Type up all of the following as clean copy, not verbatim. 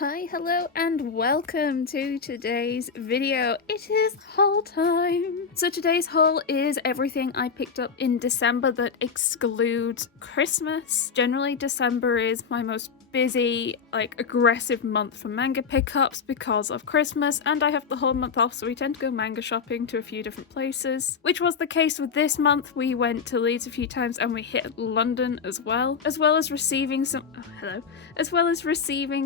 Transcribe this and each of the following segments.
Hi, hello, and welcome to today's video. It is haul time. So today's haul is everything I picked up in December that excludes Christmas. Generally, December is my most busy, aggressive month for manga pickups because of Christmas, and I have the whole month off, so we tend to go manga shopping to a few different places, which was the case with this month. We went to Leeds a few times and we hit London as well as receiving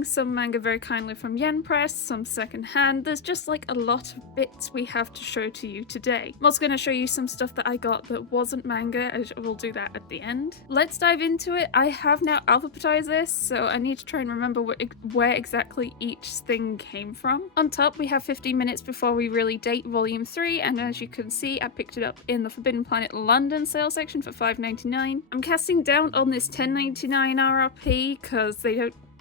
some manga very kindly from Yen Press, some secondhand. There's just a lot of bits we have to show to you today. I'm also going to show you some stuff that I got that wasn't manga, as we'll do that at the end. Let's dive into it. I have now alphabetized this, so I need to try and remember where exactly each thing came from. On top, we have 15 minutes before we really date Volume 3, and as you can see, I picked it up in the Forbidden Planet London sale section for $5.99. I'm casting down on this $10.99 RRP because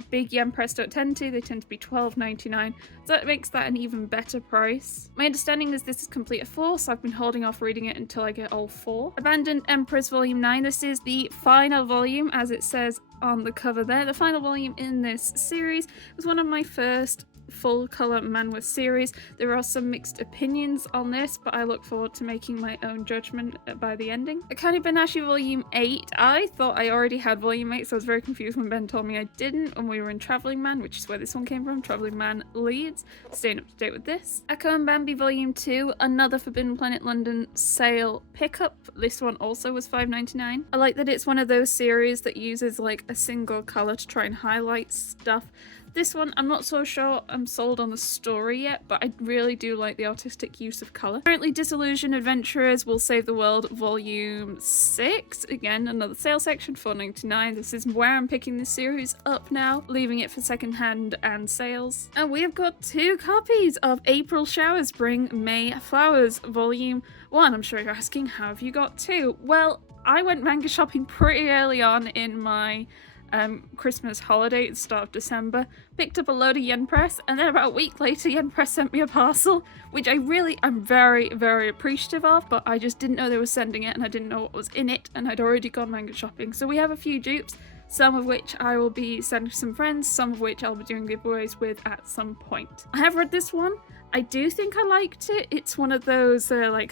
big Yen Press don't tend to. They tend to be $12.99, so that makes that an even better price. My understanding is this is complete of 4, so I've been holding off reading it until I get all 4. Abandoned Empress Volume 9. This is the final volume, as it says on the cover there. The final volume in this series. It was one of my first full colour manhwa series. There are some mixed opinions on this, but I look forward to making my own judgment by the ending. Akane Banashi Volume 8. I thought I already had Volume 8, so I was very confused when Ben told me I didn't when we were in Travelling Man, which is where this one came from, Travelling Man Leeds. Staying up to date with this. Akko and Bambi Volume 2, another Forbidden Planet London sale pickup. This one also was $5.99. I like that it's one of those series that uses a single colour to try and highlight stuff. This one, I'm not so sure I'm sold on the story yet, but I really do like the artistic use of colour. Currently, Disillusioned Adventurers Will Save the World Volume 6. Again, another sale section, $4.99. This is where I'm picking this series up now, leaving it for secondhand and sales. And we have got 2 copies of April Showers Bring May Flowers Volume 1. I'm sure you're asking, how have you got 2? Well, I went manga shopping pretty early on in my Christmas holiday at the start of December, picked up a load of Yen Press, and then about a week later Yen Press sent me a parcel, which I'm very, very appreciative of, but I just didn't know they were sending it and I didn't know what was in it, and I'd already gone manga shopping. So we have a few dupes, some of which I will be sending to some friends, some of which I'll be doing giveaways with at some point. I have read this one. I do think I liked it. It's one of those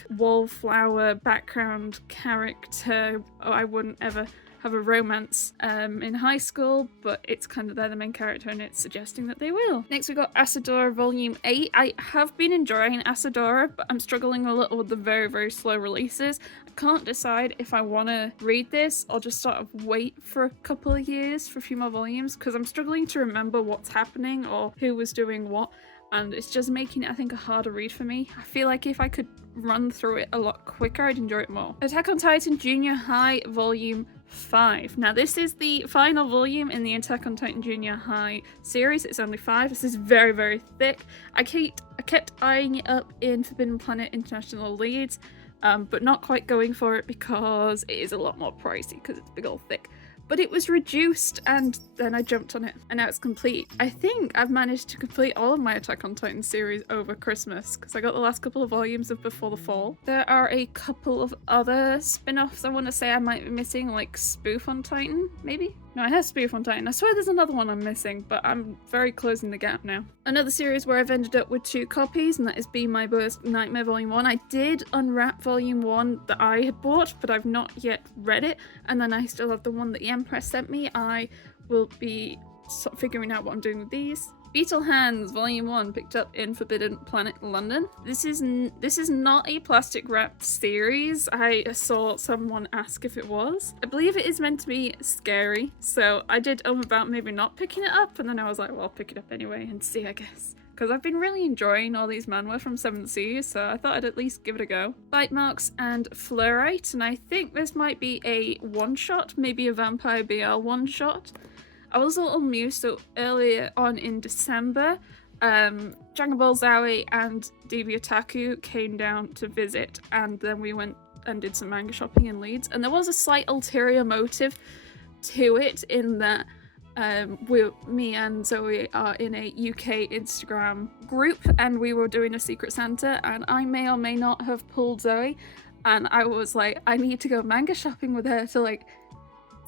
wallflower background character. I wouldn't ever have a romance in high school, but it's kind of they're the main character and it's suggesting that they will. Next we got Asadora Volume 8. I have been enjoying Asadora, but I'm struggling a little with the very, very slow releases. I can't decide if I want to read this or just sort of wait for a couple of years for a few more volumes, because I'm struggling to remember what's happening or who was doing what, and it's just making it, I think, a harder read for me. I feel like if I could run through it a lot quicker, I'd enjoy it more. Attack on Titan Junior High Volume 5. Now this is the final volume in the Attack on Titan Junior High series. It's only 5. This is very, very thick. I kept eyeing it up in Forbidden Planet International Leeds, but not quite going for it because it is a lot more pricey because it's big old thick. But it was reduced and then I jumped on it and now it's complete. I think I've managed to complete all of my Attack on Titan series over Christmas because I got the last couple of volumes of Before the Fall. There are a couple of other spin-offs I want to say I might be missing, like Spoof on Titan, maybe? No, I have Spoof on Titan. I swear there's another one I'm missing, but I'm very closing the gap now. Another series where I've ended up with 2 copies, and that is Be My Worst Nightmare Volume 1. I did unwrap Volume 1 that I had bought, but I've not yet read it, and then I still have the one that Yen Press sent me. I will be figuring out what I'm doing with these. Beetle Hands Volume 1, picked up in Forbidden Planet London. This is not a plastic wrapped series. I saw someone ask if it was. I believe it is meant to be scary, so I did about maybe not picking it up, and then I was like, well, I'll pick it up anyway and see, I guess. Because I've been really enjoying all these manhwa from 7th Seas, so I thought I'd at least give it a go. Bite Marks and Fluorite, and I think this might be a one-shot, maybe a Vampire BL one-shot. I was a little amused, so earlier on in December, Dragon Ball Zowie and Devi Otaku came down to visit, and then we went and did some manga shopping in Leeds, and there was a slight ulterior motive to it in that me and Zoe are in a UK Instagram group and we were doing a Secret Santa, and I may or may not have pulled Zoe, and I was like, I need to go manga shopping with her to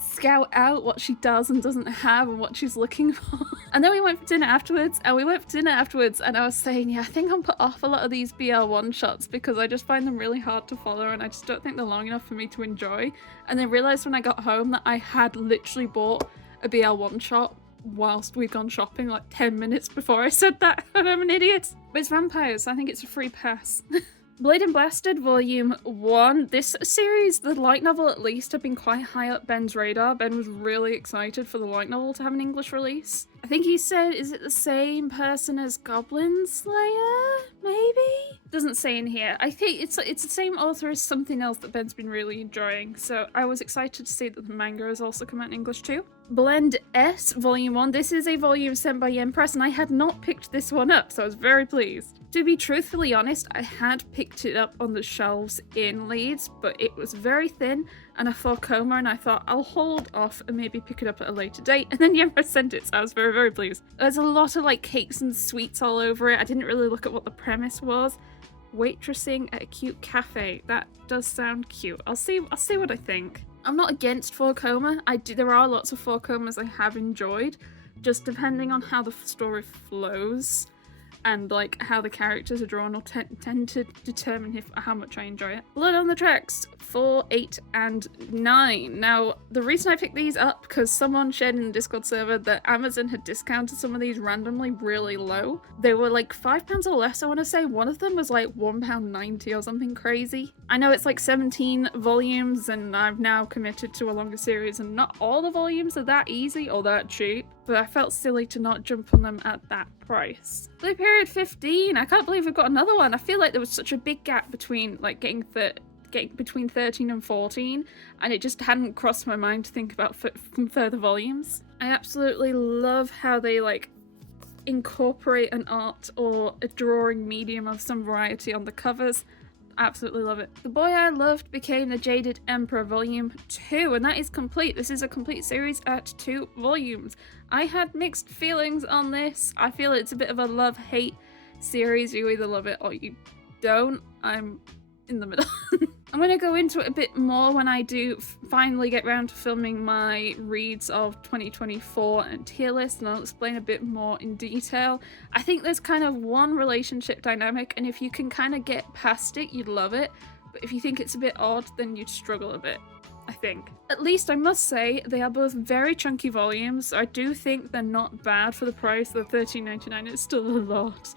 scout out what she does and doesn't have and what she's looking for. And then we went for dinner afterwards, and I was saying, yeah, I think I'm put off a lot of these BL one-shots because I just find them really hard to follow and I just don't think they're long enough for me to enjoy. And then realised when I got home that I had literally bought a BL one-shot whilst we'd gone shopping like 10 minutes before I said that, and I'm an idiot. But it's vampires, I think it's a free pass. Blade and Blasted Volume 1. This series, the light novel at least, had been quite high up Ben's radar. Ben was really excited for the light novel to have an English release. I think he said, is it the same person as Goblin Slayer? Maybe? Doesn't say in here. I think it's the same author as something else that Ben's been really enjoying, so I was excited to see that the manga has also come out in English too. Blend S Volume 1. This is a volume sent by Yen Press, and I had not picked this one up, so I was very pleased. To be truthfully honest, I had picked it up on the shelves in Leeds, but it was very thin and a 4 coma, and I thought I'll hold off and maybe pick it up at a later date, and then Yen Press sent it, so I was very, very pleased. There's a lot of like cakes and sweets all over it. I didn't really look at what the premise was. Waitressing at a cute cafe. That does sound cute. I'll see what I think. I'm not against 4 coma. There are lots of 4 comas I have enjoyed, just depending on how the story flows and like how the characters are drawn will tend to determine how much I enjoy it. Blood on the Tracks 4, 8, and 9. Now, the reason I picked these up because someone shared in the Discord server that Amazon had discounted some of these randomly really low. They were like £5 or less, I want to say. One of them was like £1.90 or something crazy. I know it's like 17 volumes and I've now committed to a longer series and not all the volumes are that easy or that cheap, but I felt silly to not jump on them at that price. Blue Period 15. I can't believe we've got another one. I feel like there was such a big gap between like getting between 13 and 14, and it just hadn't crossed my mind to think about further volumes. I absolutely love how they like incorporate an art or a drawing medium of some variety on the covers. Absolutely love it. The Boy I Loved Became the Jaded Emperor Volume 2, and that is complete. This is a complete series at 2 volumes. I had mixed feelings on this. I feel it's a bit of a love-hate series. You either love it or you don't. I'm in the middle. I'm going to go into it a bit more when I do finally get around to filming my reads of 2024 and tier list, and I'll explain a bit more in detail. I think there's kind of one relationship dynamic, and if you can kind of get past it, you'd love it. But if you think it's a bit odd, then you'd struggle a bit, I think. At least I must say, they are both very chunky volumes, so I do think they're not bad for the price. The $13.99 is still a lot.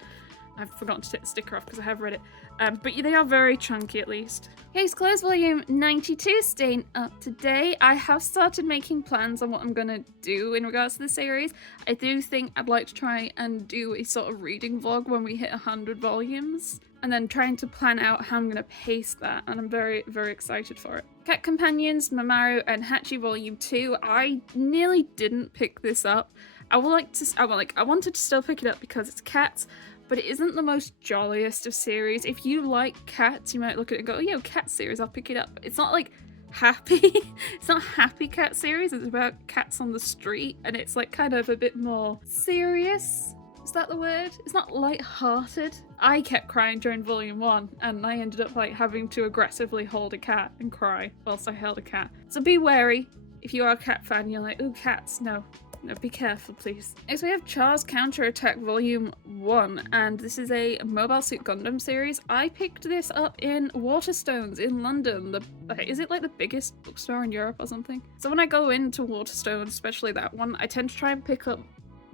I've forgotten to take the sticker off because I have read it. But they are very chunky at least. Case Closed Volume 92, staying up to date. I have started making plans on what I'm going to do in regards to the series. I do think I'd like to try and do a sort of reading vlog when we hit 100 volumes. And then trying to plan out how I'm going to pace that. And I'm very, very excited for it. Cat Companions, Mamaru, and Hachi Volume 2. I nearly didn't pick this up. I wanted to still pick it up because it's cats. But it isn't the most jolliest of series. If you like cats, you might look at it and go, oh yeah, cat series, I'll pick it up. It's not like happy. It's not a happy cat series. It's about cats on the street. And it's like kind of a bit more serious. Is that the word? It's not light-hearted. I kept crying during volume 1 and I ended up like having to aggressively hold a cat and cry whilst I held a cat. So be wary. If you are a cat fan, you're like, ooh, cats, no. No, be careful, please. Next we have Char's Counterattack Volume 1, and this is a Mobile Suit Gundam series. I picked this up in Waterstones in London. Is it like the biggest bookstore in Europe or something? So when I go into Waterstones, especially that one, I tend to try and pick up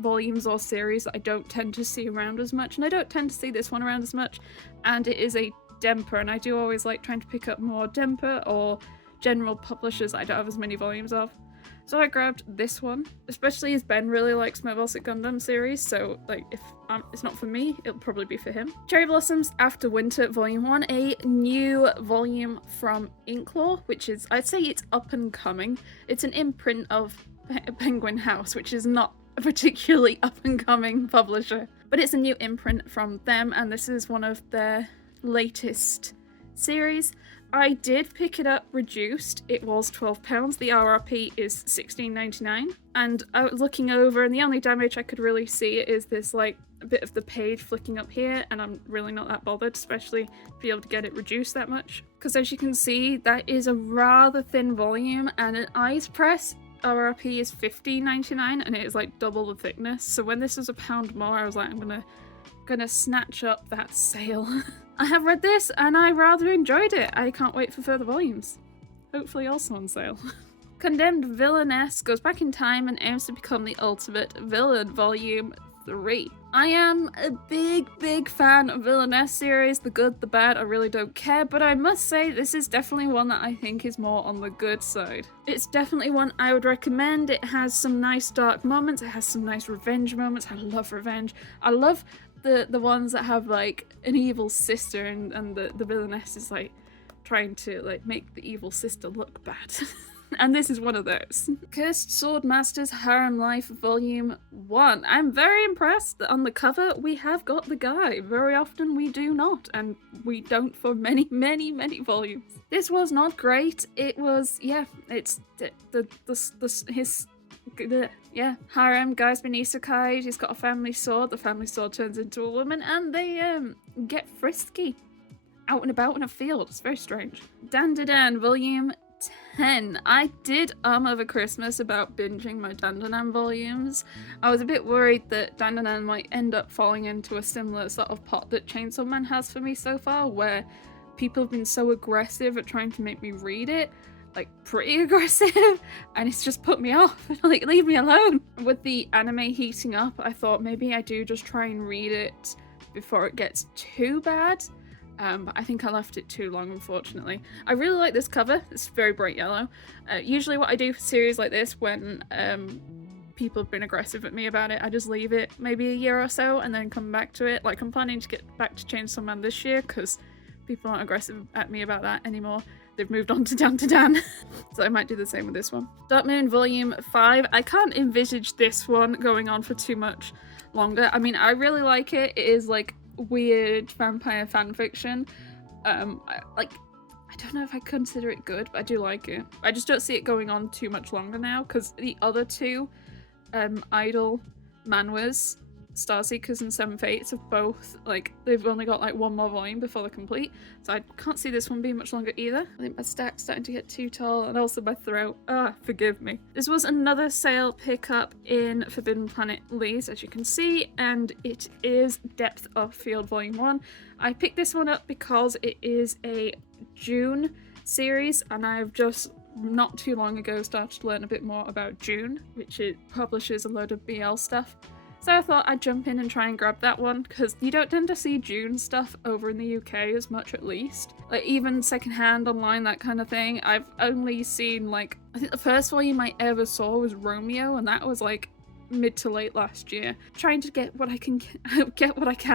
volumes or series that I don't tend to see around as much, and I don't tend to see this one around as much, and it is a Demper, and I do always like trying to pick up more Demper or general publishers that I don't have as many volumes of. So I grabbed this one, especially as Ben really likes Mobile Suit Gundam series, so like if it's not for me, it'll probably be for him. Cherry Blossoms After Winter Volume 1, a new volume from Inklaw, which is, I'd say it's up and coming. It's an imprint of Penguin House, which is not a particularly up and coming publisher, but it's a new imprint from them, and this is one of their latest series. I did pick it up reduced. It was £12. The RRP is £16.99. And I was looking over, and the only damage I could really see is this like a bit of the page flicking up here, and I'm really not that bothered, especially to be able to get it reduced that much. Because as you can see, that is a rather thin volume, and an ice press RRP is £15.99, and it is like double the thickness. So when this was £1 more, I was like, I'm gonna snatch up that sale. I have read this and I rather enjoyed it. I can't wait for further volumes. Hopefully also on sale. Condemned Villainess goes back in time and aims to become the ultimate villain, volume 3. I am a big fan of Villainess series, the good, the bad, I really don't care, but I must say this is definitely one that I think is more on the good side. It's definitely one I would recommend. It has some nice dark moments, it has some nice revenge moments. I love revenge. I love the ones that have like an evil sister and the villainess is like trying to like make the evil sister look bad. And this is one of those. Cursed Swordmaster's Harem Life Volume 1. I'm very impressed that on the cover we have got the guy. Very often we do not, and we don't for many volumes. This was not great. It was, yeah, it's his harem guy's been isekai'd. He's got a family sword. The family sword turns into a woman, and they get frisky out and about in a field. It's very strange. Dan Volume 10. I did over Christmas about binging my Dan volumes. I was a bit worried that Dan might end up falling into a similar sort of pot that Chainsaw Man has for me so far, where people have been so aggressive at trying to make me read it, like pretty aggressive, and it's just put me off. Like, leave me alone. With the anime heating up, I thought maybe I do just try and read it before it gets too bad. But I think I left it too long, unfortunately. I really like this cover. It's very bright yellow. Usually what I do for series like this, when people have been aggressive at me about it, I just leave it maybe a year or so and then come back to it. Like, I'm planning to get back to Chainsaw Man this year because people aren't aggressive at me about that anymore. They've moved on to Dan. So I might do the same with this one. Dark Moon Volume 5. I can't envisage this one going on for too much longer. I mean, I really like it. It is like weird vampire fanfiction. I don't know if I consider it good, but I do like it. I just don't see it going on too much longer now, because the other two idol manhwas, Starseekers and Seven Fates, have both, like, they've only got like one more volume before they're complete, so I can't see this one being much longer either. I think my stack's starting to get too tall, and also my throat. Forgive me. This was another sale pickup in Forbidden Planet Leeds, as you can see, and it is Depth of Field Volume 1. I picked this one up because it is a June series, and I've just not too long ago started to learn a bit more about June, which it publishes a load of BL stuff. So I thought I'd jump in and try and grab that one, because you don't tend to see June stuff over in the UK as much, at least. Like, even secondhand online, that kind of thing. I've only seen, like, I think the first volume I ever saw was Romeo, and that was like mid to late last year. Trying to get what I can,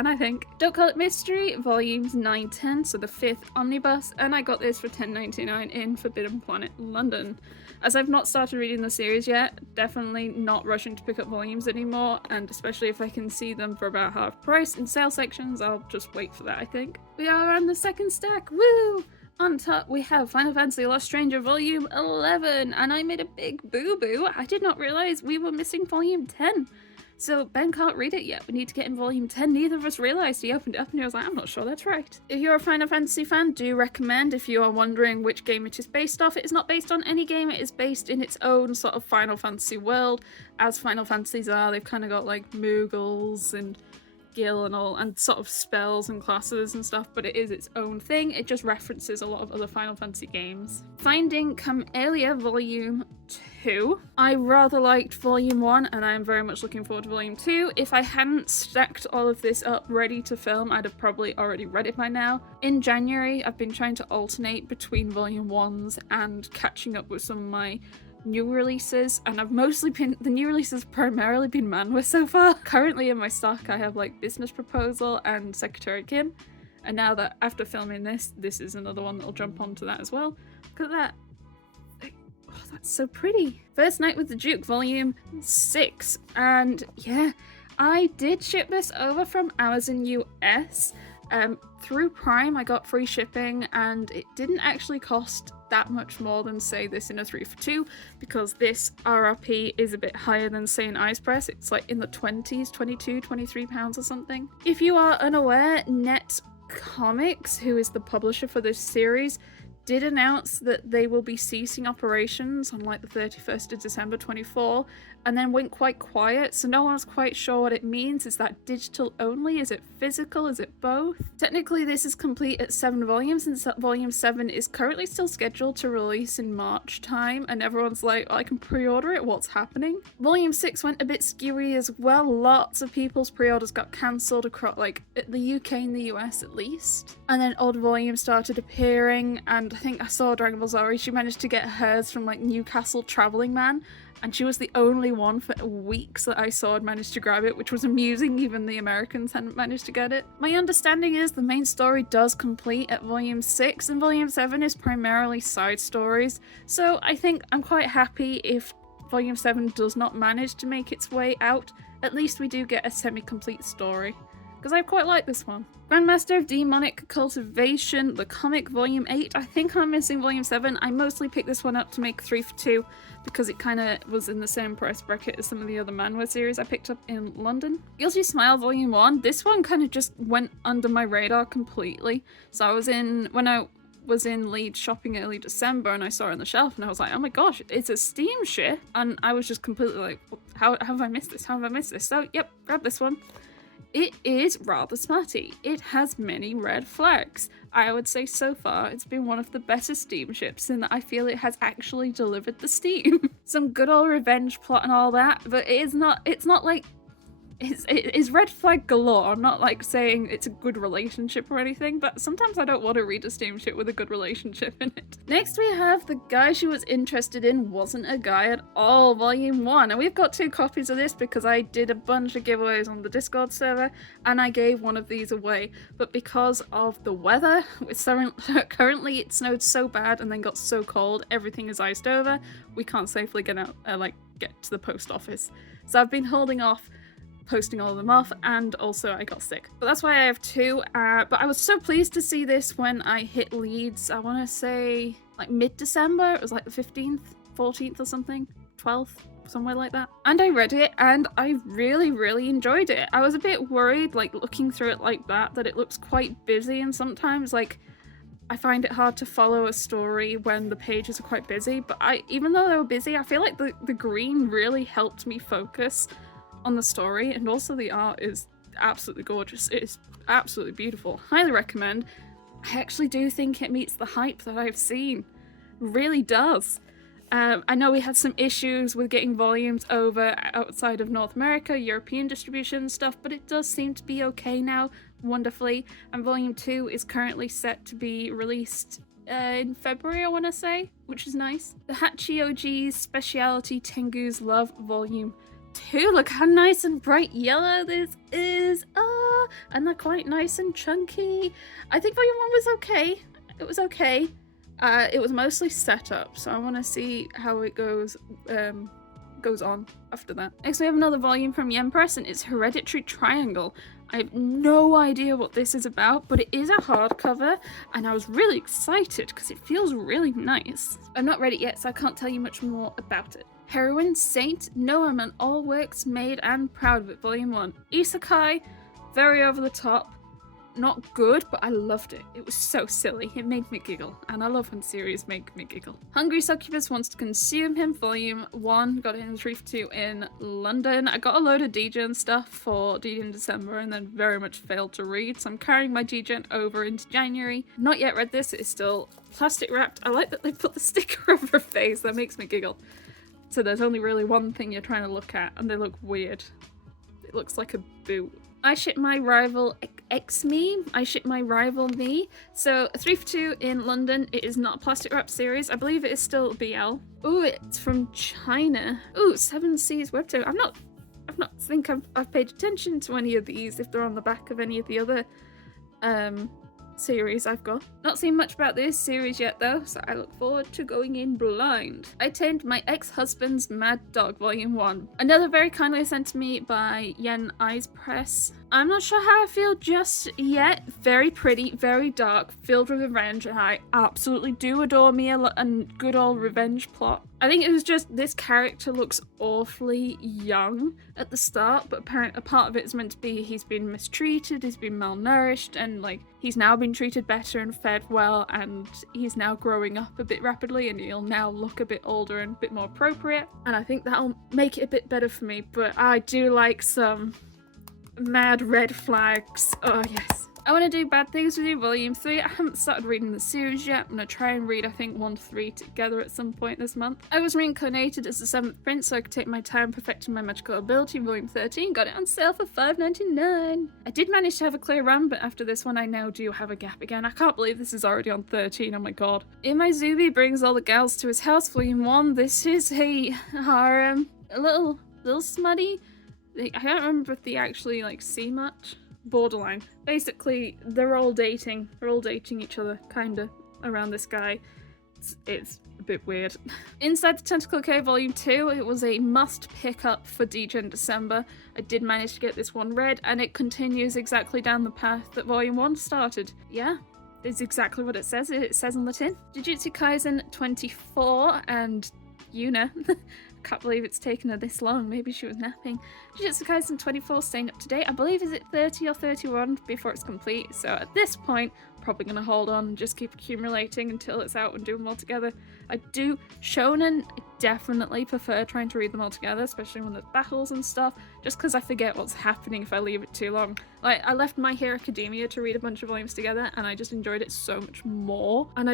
I think. Don't Call It Mystery, volumes 9, 10, so the 5th omnibus, and I got this for £10.99 in Forbidden Planet London. As I've not started reading the series yet, definitely not rushing to pick up volumes anymore, and especially if I can see them for about half price in sale sections, I'll just wait for that, I think. We are on the second stack, woo! On top we have Final Fantasy Lost Stranger Volume 11, and I made a big boo-boo. I did not realise we were missing Volume 10. So Ben can't read it yet. We need to get in Volume 10. Neither of us realised. He opened it up and he was like, I'm not sure that's right. If you're a Final Fantasy fan, do recommend. If you are wondering which game it is based off, it is not based on any game. It is based in its own sort of Final Fantasy world, as Final Fantasies are. They've kind of got like Moogles and Gil and all, and sort of spells and classes and stuff, but it is its own thing. It just references a lot of other Final Fantasy games. Finding Camellia Volume 2. I rather liked Volume 1, and I am very much looking forward to Volume 2. If I hadn't stacked all of this up ready to film, I'd have probably already read it by now. In January, I've been trying to alternate between Volume 1s and catching up with some of my new releases, and I've mostly been, the new releases have primarily been manhwa so far. Currently in my stock I have like Business Proposal and Secretary Kim, and now that after filming this is another one that'll jump onto that as well. Look at that. Oh, that's so pretty. First Night with the Duke Volume 6, and yeah, I did ship this over from Amazon US. Through Prime, I got free shipping, and it didn't actually cost that much more than, say, this in a 3 for 2, because this RRP is a bit higher than, say, an Ice Press. It's like in the 20s, 22, 23 pounds or something. If you are unaware, Net Comics, who is the publisher for this series, did announce that they will be ceasing operations on like the 31st of December 24, and then went quite quiet, so no one's quite sure what it means. Is that digital only? Is it physical? Is it both? Technically this is complete at 7 volumes, and volume 7 is currently still scheduled to release in March time, and everyone's like, oh, I can pre-order it, what's happening? Volume 6 went a bit skewy as well. Lots of people's pre-orders got cancelled across like the UK and the US at least. And then odd volumes started appearing, and I think I saw Dragon Ball Zari, she managed to get hers from like Newcastle Travelling Man, and she was the only one for weeks that I saw had managed to grab it, which was amusing. Even the Americans hadn't managed to get it. My understanding is the main story does complete at volume 6, and volume 7 is primarily side stories, so I think I'm quite happy if volume 7 does not manage to make its way out. At least we do get a semi-complete story, because I quite like this one. Grandmaster of Demonic Cultivation, the comic, volume 8. I think I'm missing volume 7. I mostly picked this one up to make 3 for 2 because it kind of was in the same price bracket as some of the other manhwa series I picked up in London. Guilty Smile volume 1. This one kind of just went under my radar completely. So when I was in Leeds shopping early December, and I saw it on the shelf, and I was like, oh my gosh, it's a Steam ship, and I was just completely like, how have I missed this? How have I missed this? So yep, grab this one. It is rather smutty. It has many red flags. I would say so far it's been one of the better Steam ships in that I feel it has actually delivered the Steam. Some good old revenge plot and all that, but it's not like it's red flag galore. I'm not like saying it's a good relationship or anything, but sometimes I don't want to read a Steam ship with a good relationship in it. Next we have The Guy She Was Interested In Wasn't a Guy at All, volume 1, and we've got 2 copies of this because I did a bunch of giveaways on the Discord server and I gave one of these away, but because of the weather, currently it snowed so bad and then got so cold, everything is iced over, we can't safely get out, get to the post office. So I've been holding off posting all of them off, and also I got sick. But that's why I have 2, but I was so pleased to see this when I hit Leeds, I want to say like mid-December, it was like the 15th, 14th or something, 12th, somewhere like that. And I read it and I really, really enjoyed it. I was a bit worried, like looking through it like that it looks quite busy, and sometimes like I find it hard to follow a story when the pages are quite busy, but even though they were busy, I feel like the green really helped me focus on the story, and also the art is absolutely gorgeous. It is absolutely beautiful. Highly recommend. I actually do think it meets the hype that I've seen. It really does. I know we had some issues with getting volumes over outside of North America, European distribution stuff, but it does seem to be okay now, wonderfully. And volume 2 is currently set to be released in February, I want to say, which is nice. The Hachioji's Specialty Tengu's Love volume 2. Look how nice and bright yellow this is. And they're quite nice and chunky. I think volume 1 was okay. It was okay. It was mostly setup, so I want to see how it goes on after that. Next we have another volume from Yen Press, and it's Hereditary Triangle. I have no idea what this is about, but it is a hardcover, and I was really excited because it feels really nice. I've not read it yet, so I can't tell you much more about it. Heroine Saint, No, I'm an All Works Made and Proud of It, volume 1. Isekai, very over the top. Not good, but I loved it. It was so silly. It made me giggle, and I love when series make me giggle. Hungry Succubus Wants to Consume Him, volume 1. Got it in 3 for 2 in London. I got a load of DGen stuff for DGen December and then very much failed to read, so I'm carrying my DGen over into January. Not yet read this. It is still plastic wrapped. I like that they put the sticker over her face. That makes me giggle. So there's only really one thing you're trying to look at, and they look weird. It looks like a boot. I Ship My Rival X-Me. I Ship My Rival Me. So 3 for 2 in London. It is not a plastic wrap series. I believe it is still BL. Ooh, it's from China. Ooh, Seven Seas webtoon. I've paid attention to any of these if they're on the back of any of the other series I've got. Not seen much about this series yet though, so I look forward to going in blind. I tamed My Ex-Husband's Mad Dog Volume 1. Another very kindly sent to me by Yen Eyes Press. I'm not sure how I feel just yet. Very pretty, very dark, filled with revenge, and I absolutely do adore me a good old revenge plot. I think it was just this character looks awfully young at the start, but a part of it is meant to be he's been mistreated, he's been malnourished, and like he's now been treated better and fed well, and he's now growing up a bit rapidly, and he'll now look a bit older and a bit more appropriate, and I think that'll make it a bit better for me. But I do like some mad red flags. Oh yes. I Want to Do Bad Things With You Volume 3. I haven't started reading the series yet. I'm going to try and read, I think, 1 to 3 together at some point this month. I Was Reincarnated as the 7th Prince so I could take my time perfecting my magical ability. Volume 13. Got it on sale for $5.99. I did manage to have a clear run, but after this one I now do have a gap again. I can't believe this is already on 13. Oh my god. Imaizumi Brings All the Gals to His House. Volume 1. This is a harem. A little smutty. I don't remember if they actually like see much. Borderline. Basically, they're all dating each other, kinda, around this guy. It's a bit weird. Inside the Tentacle Cave Volume 2, it was a must pick up for DJ in December. I did manage to get this one read, and it continues exactly down the path that Volume 1 started. Yeah, it's exactly what it says on the tin. Jujutsu Kaisen 24 and Yuna. Can't believe it's taken her this long. Maybe she was napping. Jujutsu Kaisen 24 staying up to date. I believe is it 30 or 31 before it's complete. So at this point, probably going to hold on and just keep accumulating until it's out and do them all together. I do shonen. I definitely prefer trying to read them all together, especially when there's battles and stuff, just because I forget what's happening if I leave it too long. Like, I left My Hero Academia to read a bunch of volumes together, and I just enjoyed it so much more. And I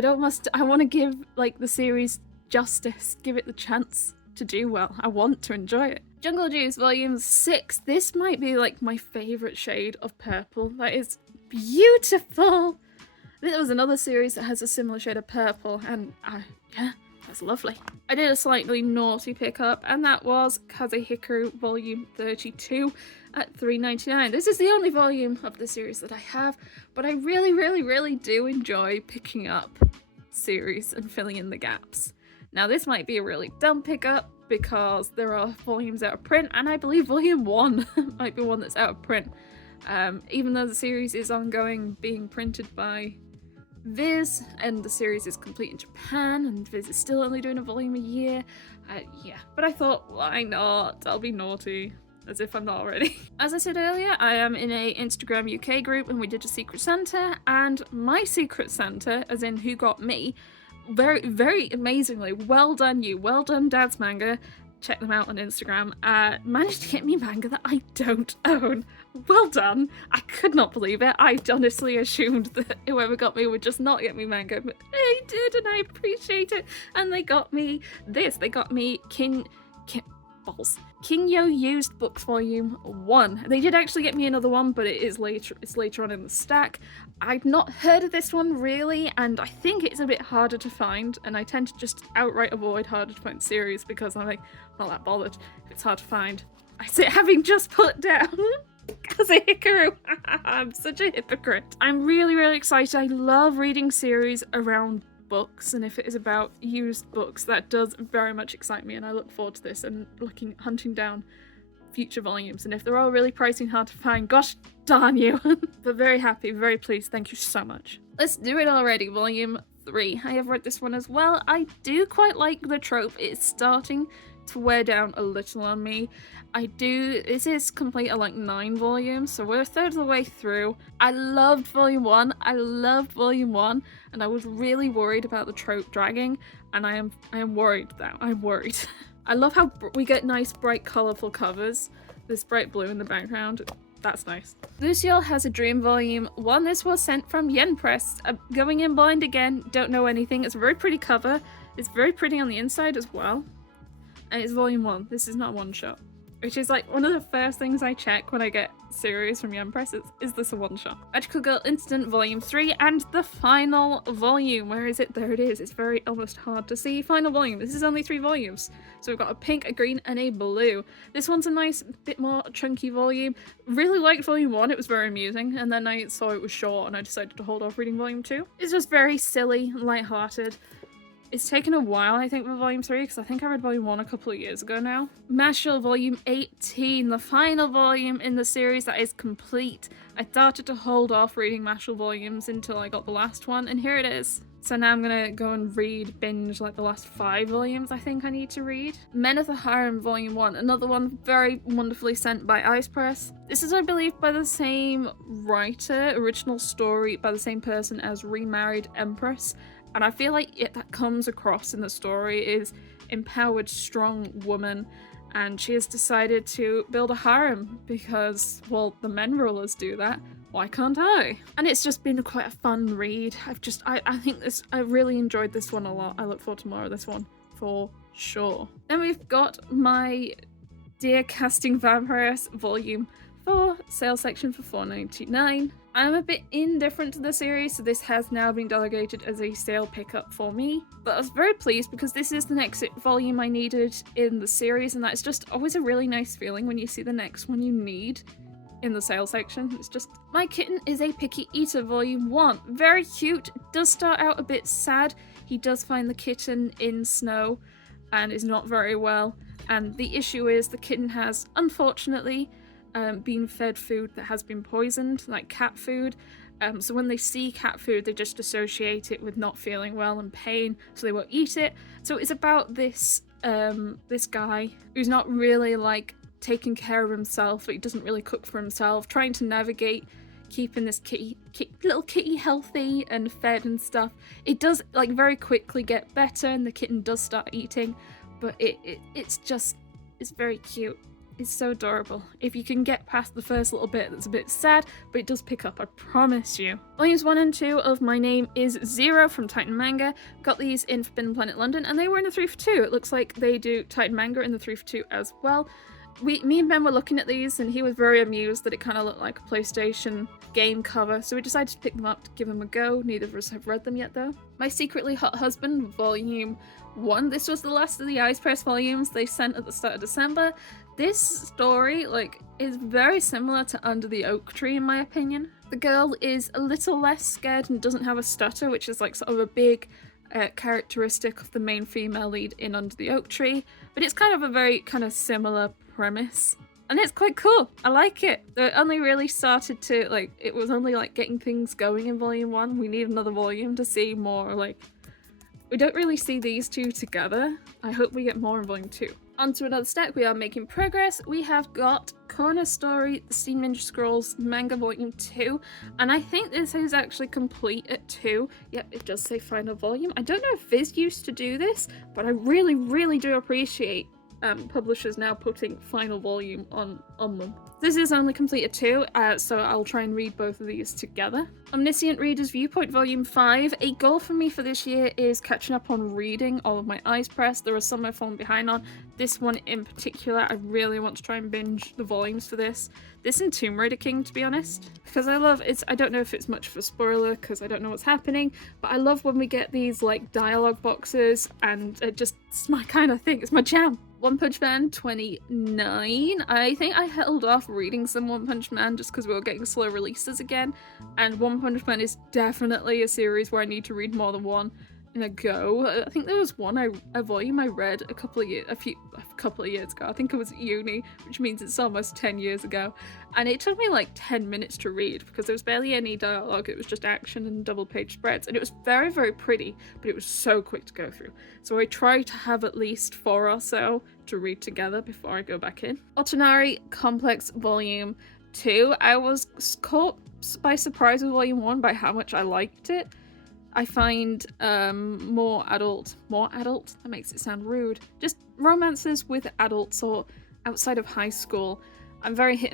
want to give like the series justice, give it the chance to do well. I want to enjoy it. Jungle Juice Volume 6. This might be like my favourite shade of purple. That is beautiful. I think there was another series that has a similar shade of purple, and yeah, that's lovely. I did a slightly naughty pickup, and that was Kaze Hikaru Volume 32 at $3.99. This is the only volume of the series that I have, but I really do enjoy picking up series and filling in the gaps. Now this might be a really dumb pickup because there are volumes out of print, and I believe Volume 1 might be one that's out of print. Even though the series is ongoing, being printed by Viz, and the series is complete in Japan, and Viz is still only doing a volume a year. Yeah, but I thought, why not? I'll be naughty, as if I'm not already. As I said earlier, I am in a Instagram UK group, and we did a Secret Santa, and my Secret Santa, as in who got me, very amazingly, well done you, well done Dad's Manga, check them out on Instagram, managed to get me manga that I don't own. Well done. I could not believe it. I honestly assumed that whoever got me would just not get me manga, but they did, and I appreciate it. And they got me this. They got me Kinyo Used Books Volume 1. They did actually get me another one, but it's later on in the stack. I've not heard of this one really, and I think it's a bit harder to find, and I tend to just outright avoid harder to find series because I'm like, not that bothered if it's hard to find. I say having just put down Kaze Hikaru. I'm such a hypocrite. I'm really excited. I love reading series around books, and if it is about used books, that does very much excite me, and I look forward to this and hunting down future volumes. And if they're all really pricey and hard to find, gosh darn you. But very happy, very pleased, thank you so much. Let's do it already. Volume 3. I have read this one as well. I do quite like the trope. It's starting to wear down a little on me. This is complete at like 9 volumes, so we're a third of the way through. I loved Volume 1, and I was really worried about the trope dragging, and I am worried now. I'm worried. I love how we get nice bright colourful covers. This bright blue in the background. That's nice. Luciole Has a Dream Volume 1. This was sent from Yen Press. I'm going in blind again. Don't know anything. It's a very pretty cover. It's very pretty on the inside as well. And it's Volume 1. This is not one shot. which is like one of the first things I check when I get series from Yen Press. Is this a one-shot? Magical Girl Incident Volume 3 and the final volume. Where is it? There it is. It's very almost hard to see. Final volume. This is only 3 volumes. So we've got a pink, a green, and a blue. This one's a nice, bit more chunky volume. Really liked Volume 1. It was very amusing. And then I saw it was short and I decided to hold off reading Volume 2. It's just very silly, light-hearted. It's taken a while, I think, with Volume 3, because I think I read Volume 1 a couple of years ago now. Mashal Volume 18, the final volume in the series that is complete. I started to hold off reading Mashal volumes until I got the last one, and here it is. So now I'm gonna go and binge like the last 5 volumes I think I need to read. Men of the Harem Volume 1, another one very wonderfully sent by Ice Press. This is, I believe, by the same writer, original story by the same person as Remarried Empress. And I feel like that comes across in the story is empowered, strong woman, and she has decided to build a harem because, well, the men rulers do that. Why can't I? And it's just been quite a fun read. I think I really enjoyed this one a lot. I look forward to more of this one for sure. Then we've got my Dear Casting Vampires Volume 4 sale section for $4.99. I'm a bit indifferent to the series, so this has now been delegated as a sale pickup for me. But I was very pleased because this is the next volume I needed in the series, and that's just always a really nice feeling when you see the next one you need in the sale section. It's just, My Kitten is a Picky Eater Volume 1. Very cute. It does start out a bit sad. He does find the kitten in snow and is not very well. And the issue is the kitten has, unfortunately, been fed food that has been poisoned, like cat food. So when they see cat food, they just associate it with not feeling well and pain, so they won't eat it. So it's about this this guy who's not really like taking care of himself, but he doesn't really cook for himself, trying to navigate keeping this little kitty healthy and fed and stuff. It does like very quickly get better, and the kitten does start eating, but it's very cute. It's so adorable. If you can get past the first little bit that's a bit sad, but it does pick up, I promise you. Volumes 1 and 2 of My Name is Zero from Titan Manga. Got these in Forbidden Planet London, and they were in the 3 for 2. It looks like they do Titan Manga in the 3 for 2 as well. Me and Ben were looking at these, and he was very amused that it kind of looked like a PlayStation game cover, so we decided to pick them up to give them a go. Neither of us have read them yet, though. My Secretly Hot Husband, Volume 1. This was the last of the Ice Press volumes they sent at the start of December. This story, is very similar to Under the Oak Tree, in my opinion. The girl is a little less scared and doesn't have a stutter, which is sort of a big characteristic of the main female lead in Under the Oak Tree, but it's kind of a very similar premise, and it's quite cool. I like it. They only really started to it was only getting things going in Volume 1. We need another volume to see more. We don't really see these two together. I hope we get more in Volume 2. On to another step, we are making progress. We have got Corner Story, the Steam Ninja Scrolls Manga Volume 2, and I think this is actually complete at 2. Yep, it does say final volume. I don't know if Viz used to do this, but I really, really do appreciate publishers now putting final volume on them. This is only complete at 2, so I'll try and read both of these together. Omniscient Reader's Viewpoint Volume 5. A goal for me for this year is catching up on reading all of my Ice Press. There are some I've fallen behind on. This one in particular, I really want to try and binge the volumes for this. This and Tomb Raider King, to be honest. Because I love it. I don't know if it's much of a spoiler because I don't know what's happening, but I love when we get these dialogue boxes, and it's my kind of thing. It's my jam. One Punch Man 29. I think I held off reading some One Punch Man just because we were getting slow releases again, and One Punch Man is definitely a series where I need to read more than one in a go. I think there was a volume I read a couple of years ago. I think it was uni, which means it's almost 10 years ago, and it took me 10 minutes to read because there was barely any dialogue. It was just action and double page spreads, and it was very, very pretty, but it was so quick to go through. So I try to have at least 4 or so to read together before I go back in. Otonari Complex Volume 2. I was caught by surprise with Volume 1 by how much I liked it. I find more adult, that makes it sound rude, just romances with adults or outside of high school I'm very hit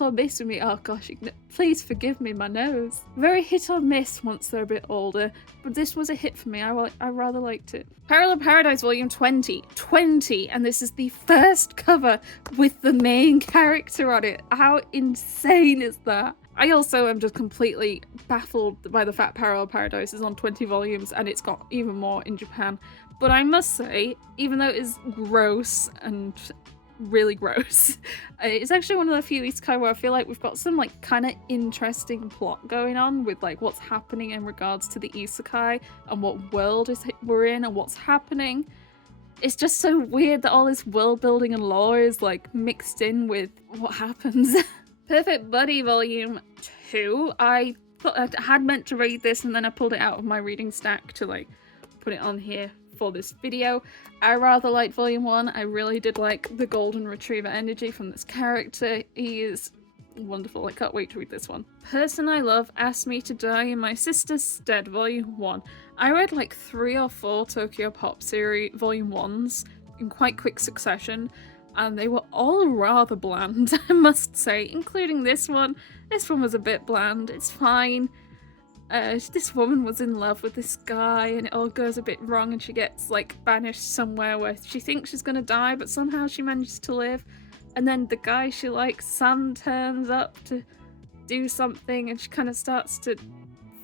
or miss with me. Oh gosh, please forgive me, my nose. Very hit or miss once they're a bit older, but this was a hit for me. I rather liked it. Parallel Paradise Volume 20, and this is the first cover with the main character on it. How insane is that? I also am just completely baffled by the fact Parallel Paradise is on 20 volumes and it's got even more in Japan. But I must say, even though it is gross and really gross, it's actually one of the few isekai where I feel like we've got some like kind of interesting plot going on with like what's happening in regards to the isekai and what world we're in and what's happening. It's just so weird that all this world building and lore is like mixed in with what happens. Perfect Buddy Volume 2. I thought I had meant to read this and then I pulled it out of my reading stack to like put it on here for this video. I rather liked Volume 1. I really did like the golden retriever energy from this character. He is wonderful. I can't wait to read this one. Person I Love Asked Me to Die in My Sister's Stead Volume 1. I read like 3 or 4 Tokyo Pop series Volume 1s in quite quick succession, and they were all rather bland, I must say, including this one. This one was a bit bland. It's fine. This woman was in love with this guy and it all goes a bit wrong and she gets like banished somewhere where she thinks she's gonna die, but somehow she manages to live. And then the guy she likes, Sam, turns up to do something and she kind of starts to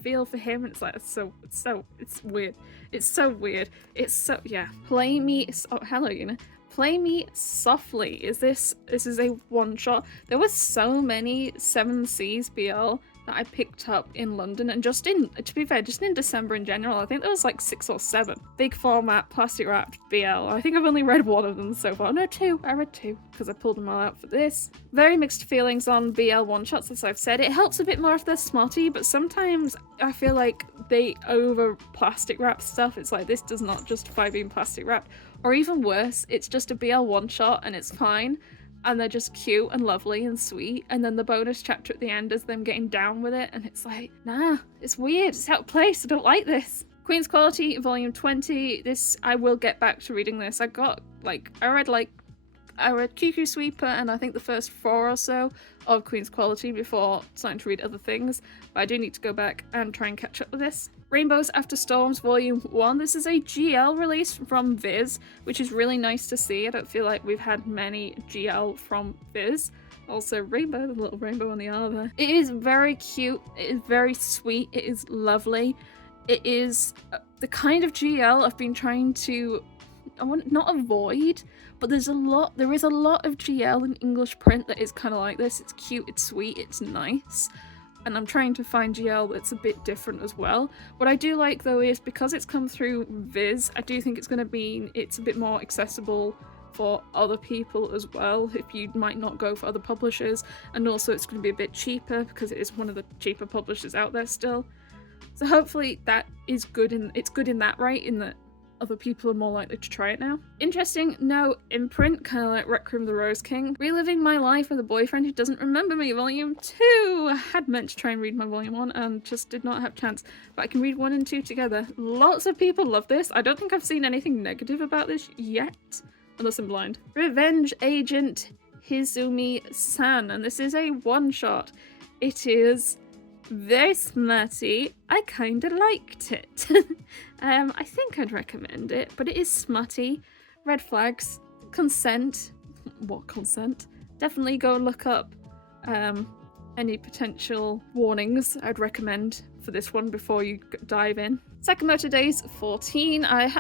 feel for him. And it's like, it's weird. It's so weird. It's so, yeah. Play Me, oh, hello, Una. Play Me Softly. This is a one shot. There were so many 7 Seas BL that I picked up in London, and just in, to be fair, just in December in general, I think there was like 6 or 7 big format plastic wrapped BL. I think I've only read one of them so far. No, 2. I read 2 because I pulled them all out for this. Very mixed feelings on BL one shots, as I've said. It helps a bit more if they're smutty, but sometimes I feel like they over plastic wrap stuff. It's like, this does not justify being plastic wrapped. Or even worse, it's just a BL one shot and it's fine. And they're just cute and lovely and sweet, and then the bonus chapter at the end is them getting down with it, and it's like, nah, it's weird, it's out of place, I don't like this. Queen's Quality Volume 20. This, I will get back to reading this. I read Cuckoo Sweeper and I think the first 4 or so of Queen's Quality before starting to read other things, but I do need to go back and try and catch up with this. Rainbows After Storms Volume 1. This is a GL release from Viz, which is really nice to see. I don't feel like we've had many GL from Viz. Also Rainbow, the little rainbow on the R there. It is very cute, it is very sweet, it is lovely. It is the kind of GL I've been trying to, I want not avoid, but there is a lot of GL in English print that is kind of like this. It's cute, it's sweet, it's nice. And I'm trying to find GL that's a bit different as well. What I do like though is, because it's come through Viz, I do think it's going to mean it's a bit more accessible for other people as well, if you might not go for other publishers. And also it's going to be a bit cheaper because it is one of the cheaper publishers out there still. So hopefully that is good, and it's good in that right, in that other people are more likely to try it now. Interesting no imprint, kind of like Requiem the Rose King. Reliving My Life with a Boyfriend Who Doesn't Remember Me, Volume 2. I had meant to try and read my Volume 1 and just did not have a chance, but I can read 1 and 2 together. Lots of people love this. I don't think I've seen anything negative about this yet, unless I'm blind. Revenge Agent Hizumi-san, and this is a one-shot. It is very smutty. I kind of liked it. I think I'd recommend it, but it is smutty. Red flags, consent. What consent? Definitely go look up any potential warnings I'd recommend for this one before you dive in. Sakamoto Days 14. I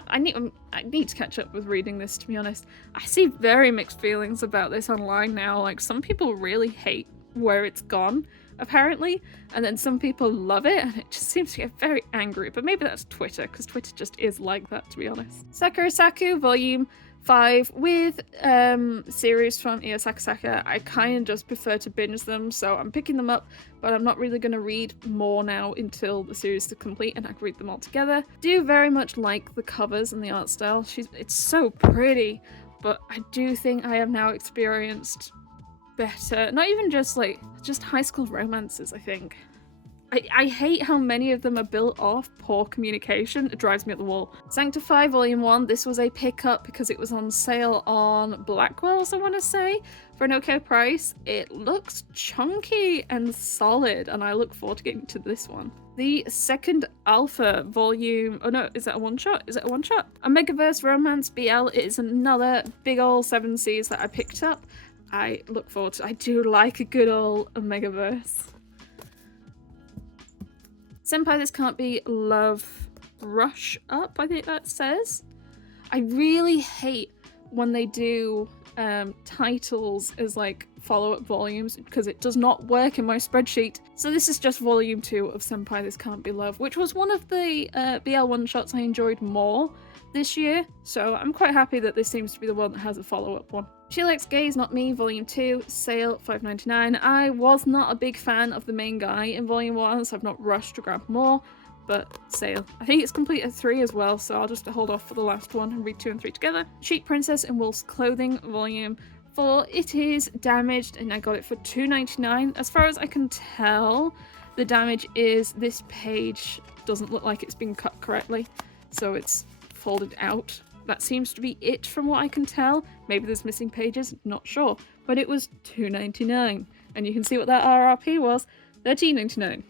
need to catch up with reading this, to be honest. I see very mixed feelings about this online now. Like, some people really hate where it's gone, apparently, and then some people love it, and it just seems to get very angry. But maybe that's Twitter, because Twitter just is like that, to be honest. Sakura Saku Volume 5 with series from Io Sakasaka. I kind of just prefer to binge them, so I'm picking them up, but I'm not really going to read more now until the series is complete and I can read them all together. Do very much like the covers and the art style. It's so pretty, but I do think I have now experienced better, not even just high school romances. I think I hate how many of them are built off poor communication. It drives me up the wall. Sanctify Volume 1. This was a pickup because it was on sale on Blackwell's, I want to say, For an okay price, it looks chunky and solid, and I look forward to getting to this one. The second Alpha volume, oh no, is that a one-shot? Is it a one-shot? A Megaverse Romance BL. It is another big old 7Cs that I picked up. I look forward to, I do like a good old Megaverse. Senpai This Can't Be Love Rush Up, I think that says. I really hate when they do titles as like follow-up volumes because it does not work in my spreadsheet. So this is just volume 2 of Senpai This Can't Be Love, which was one of the BL one-shots I enjoyed more this year. So I'm quite happy that this seems to be the one that has a follow-up one. She Likes Gays Not Me, volume 2, sale $5.99. I was not a big fan of the main guy in volume 1, so I've not rushed to grab more, but sale. I think it's complete at 3 as well, so I'll just hold off for the last one and read 2 and 3 together. Chic Princess in Wolf's Clothing, volume 4. It is damaged and I got it for $2.99. As far as I can tell, the damage is this page doesn't look like it's been cut correctly, so it's folded out. That seems to be it from what I can tell. Maybe there's missing pages, not sure. But it was $2.99. And you can see what that RRP was, $13.99.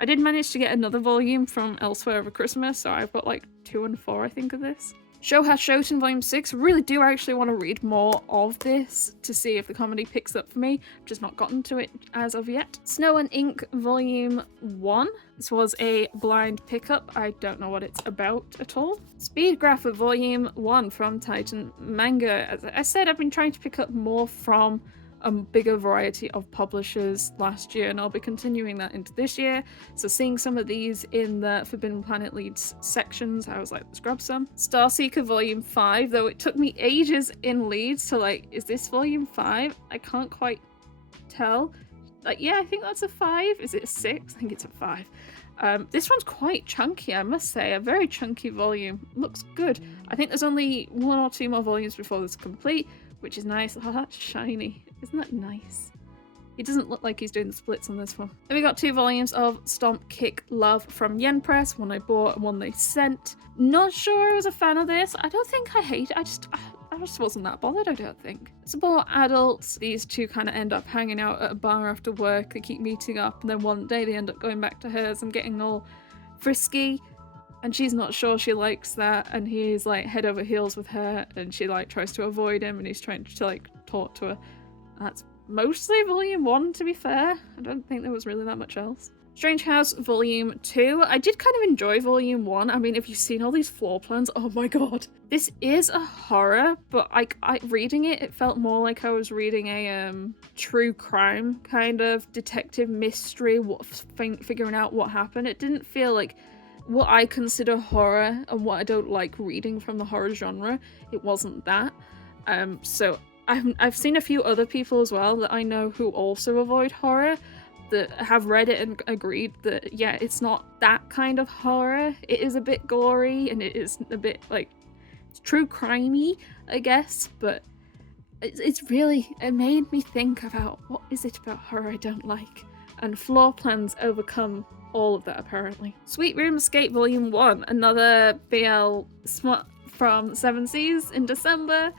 I did manage to get another volume from elsewhere over Christmas, so I've got like 2 and 4, I think, of this. Shouha Shoten volume 6. Really do actually want to read more of this to see if the comedy picks up for me. I've just not gotten to it as of yet. Snow and Ink volume 1. This was a blind pickup. I don't know what it's about at all. Speed Grapher volume 1 from Titan Manga. As I said, I've been trying to pick up more from a bigger variety of publishers last year, and I'll be continuing that into this year. So seeing some of these in the Forbidden Planet Leeds sections, I was like, let's grab some. Starseeker volume 5, though it took me ages in Leeds to like, is this volume 5? I can't quite tell. Like, yeah, I think that's a 5. Is it a 6? I think it's a 5. This one's quite chunky, I must say. A very chunky volume. Looks good. I think there's only 1 or 2 more volumes before this is complete, which is nice. Oh, that's shiny. Isn't that nice? He doesn't look like he's doing the splits on this one. Then we got 2 volumes of Stomp Kick Love from Yen Press. One I bought and one they sent. Not sure I was a fan of this. I don't think I hate it. I just wasn't that bothered, I don't think. It's more adults. These two kind of end up hanging out at a bar after work. They keep meeting up, and then one day they end up going back to hers and getting all frisky. And she's not sure she likes that, and he's like head over heels with her, and she like tries to avoid him, and he's trying to like talk to her. That's mostly volume 1, to be fair. I don't think there was really that much else. Strange House volume 2. I did kind of enjoy volume 1. I mean, if you've seen all these floor plans, oh my god. This is a horror, but reading it, it felt more like I was reading a true crime kind of detective mystery, figuring out what happened. It didn't feel like what I consider horror and what I don't like reading from the horror genre. It wasn't that. So I've seen a few other people as well that I know who also avoid horror that have read it and agreed that, yeah, it's not that kind of horror. It is a bit gory and it is a bit like true crimey, I guess, but it's really, it made me think about what is it about horror I don't like, and floor plans overcome all of that apparently. Sweet Room Escape Volume 1, another BL smut from 7Cs in December.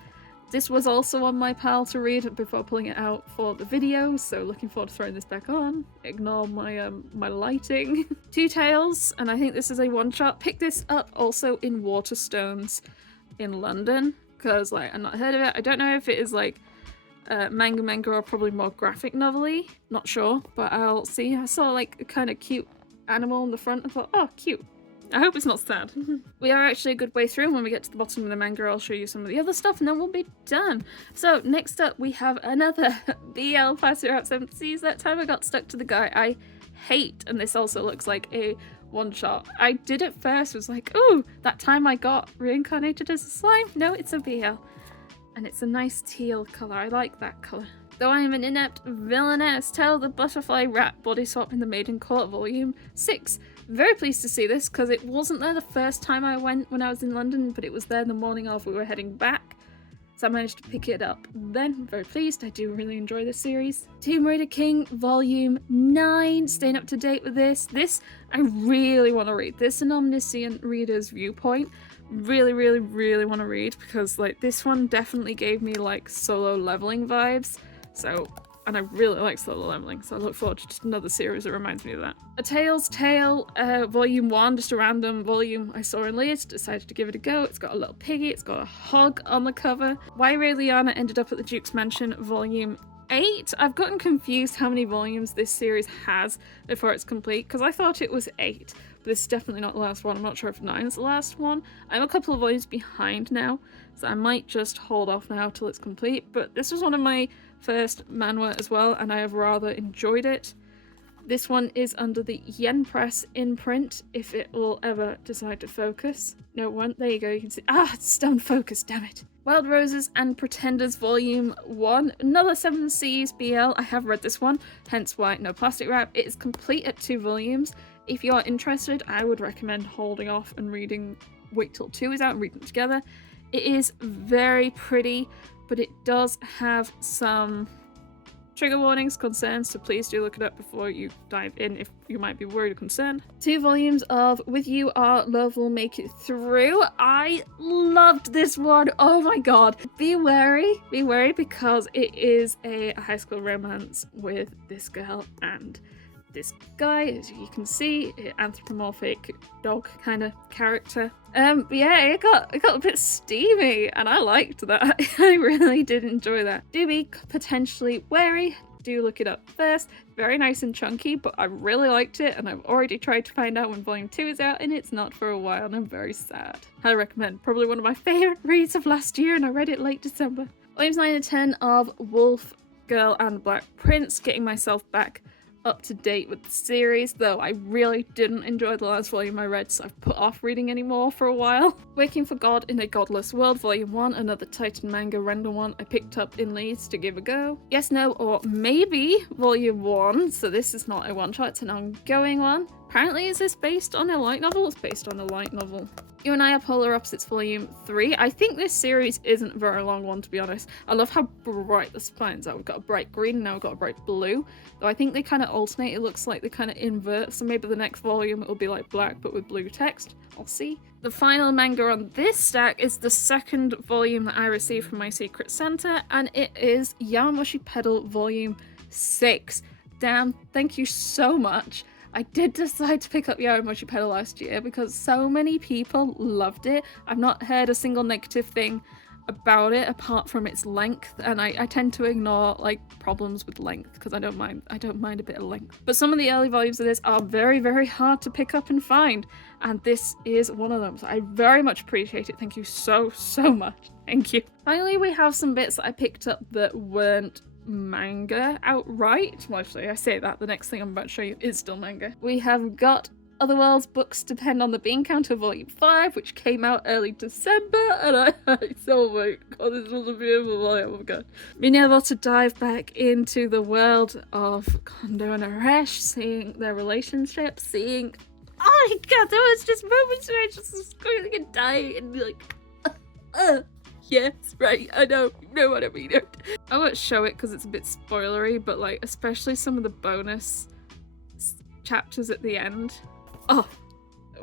This was also on my pile to read before pulling it out for the video, so looking forward to throwing this back on. Ignore my my lighting. 2 Tales, and I think this is a one-shot. Picked this up also in Waterstones in London, because like I've not heard of it. I don't know if it is like manga or probably more graphic novel-y. Not sure, but I'll see. I saw like a kind of cute animal in the front and thought, oh, cute. I hope it's not sad. We are actually a good way through, and when we get to the bottom of the manga I'll show you some of the other stuff and then we'll be done. So next up we have another BL Fighter Out 7Cs. That time I got stuck to the guy I hate, and this also looks like a one-shot. I did at first, was like, ooh, that time I got reincarnated as a slime. No, it's a BL. And it's a nice teal colour. I like that colour. Though I am an inept villainess, tell the butterfly rat body swap in the Maiden Court Volume 6. Very pleased to see this because it wasn't there the first time I went when I was in London, but it was there the morning of we were heading back. So I managed to pick it up then. I'm very pleased. I do really enjoy this series. Tomb Raider King Volume 9. Staying up to date with this. This I really want to read. This an omniscient reader's viewpoint. Really want to read because like this one definitely gave me like Solo Leveling vibes. So, and I really like solo leveling, so I look forward to just another series that reminds me of that. A Tale's Tale, volume 1, just a random volume I saw in Leeds, decided to give it a go. It's got a little piggy, it's got a hog on the cover. Why Ray Liana ended up at the Duke's Mansion, volume 8. I've gotten confused how many volumes this series has before it's complete, because I thought it was 8, but this is definitely not the last one. I'm not sure if 9 is the last one. I'm a couple of volumes behind now, so I might just hold off now till it's complete, but this was one of my first manhwa as well, and I have rather enjoyed it. This one is under the Yen Press imprint, if it will ever decide to focus. No, it won't. There you go, you can see. Ah, it's stone focus, damn it. Wild Roses and Pretenders Volume 1, another 7 Seas BL. I have read this one, hence why no plastic wrap. It is complete at 2 volumes. If you are interested, I would recommend holding off and wait till 2 is out and read them together. It is very pretty, but it does have some trigger warnings, concerns, so please do look it up before you dive in if you might be worried or concerned. 2 volumes of With You Our Love Will Make It Through. I loved this one. Oh my god. Be wary because it is a high school romance with this girl and this guy, as you can see, anthropomorphic dog kind of character. But yeah, it got a bit steamy, and I liked that. I really did enjoy that. Do be potentially wary. Do look it up first. Very nice and chunky, but I really liked it, and I've already tried to find out when volume 2 is out, and it's not for a while, and I'm very sad. I recommend. Probably one of my favourite reads of last year, and I read it late December. Volumes 9 and 10 of Wolf, Girl, and Black Prince. Getting myself back up to date with the series, though I really didn't enjoy the last volume I read, so I've put off reading any more for a while. Waking for God in a Godless World, Volume 1, another Titan manga render one I picked up in Leeds to give a go. Yes, No, or Maybe, Volume 1, so this is not a one-shot, it's an ongoing one. Apparently, is this based on a light novel? It's based on a light novel. You and I Are Polar Opposites Volume 3. I think this series isn't a very long one, to be honest. I love how bright the spines are. We've got a bright green and now we've got a bright blue. Though I think they kind of alternate. It looks like they kind of invert. So maybe the next volume it will be like black but with blue text. I'll see. The final manga on this stack is the second volume that I received from my secret Santa, and it is Yamamushi Pedal Volume 6. Damn, thank you so much. I did decide to pick up Yamamushi Pedal last year because so many people loved it. I've not heard a single negative thing about it apart from its length, and I tend to ignore like problems with length because I don't mind a bit of length. But some of the early volumes of this are very, very hard to pick up and find, and this is one of them, so I very much appreciate it. Thank you so much. Thank you. Finally, we have some bits that I picked up that weren't manga outright. Well, actually, I say that, the next thing I'm about to show you is still manga. We have got Otherworld's Books Depend on the Bean Counter Volume 5, which came out early December, and oh my god, this was a beautiful volume, oh my god. Being able to dive back into the world of Kondo and Aresh, seeing their relationship, seeing, oh my god, there was just moments where I just was going to die and be like, yes, right, I know what I mean. I won't show it because it's a bit spoilery, but like, especially some of the bonus chapters at the end. Oh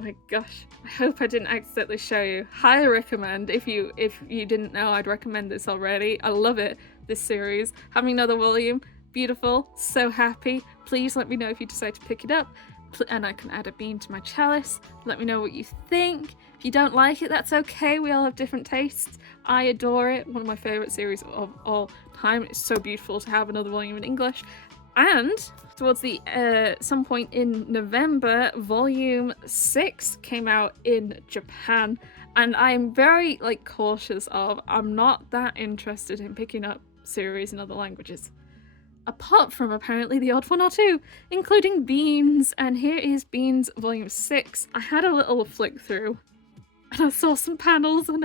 my gosh, I hope I didn't accidentally show you. Highly recommend. If you didn't know, I'd recommend this already. I love it, this series. Having another volume, beautiful, so happy. Please let me know if you decide to pick it up, and I can add a bean to my chalice. Let me know what you think. If you don't like it, that's okay. We all have different tastes. I adore it. One of my favourite series of all time. It's so beautiful to have another volume in English. And towards the some point in November, Volume 6 came out in Japan. And I'm very cautious of, I'm not that interested in picking up series in other languages. Apart from apparently the odd one or two, including Beans. And here is Beans Volume 6. I had a little flick through and I saw some panels and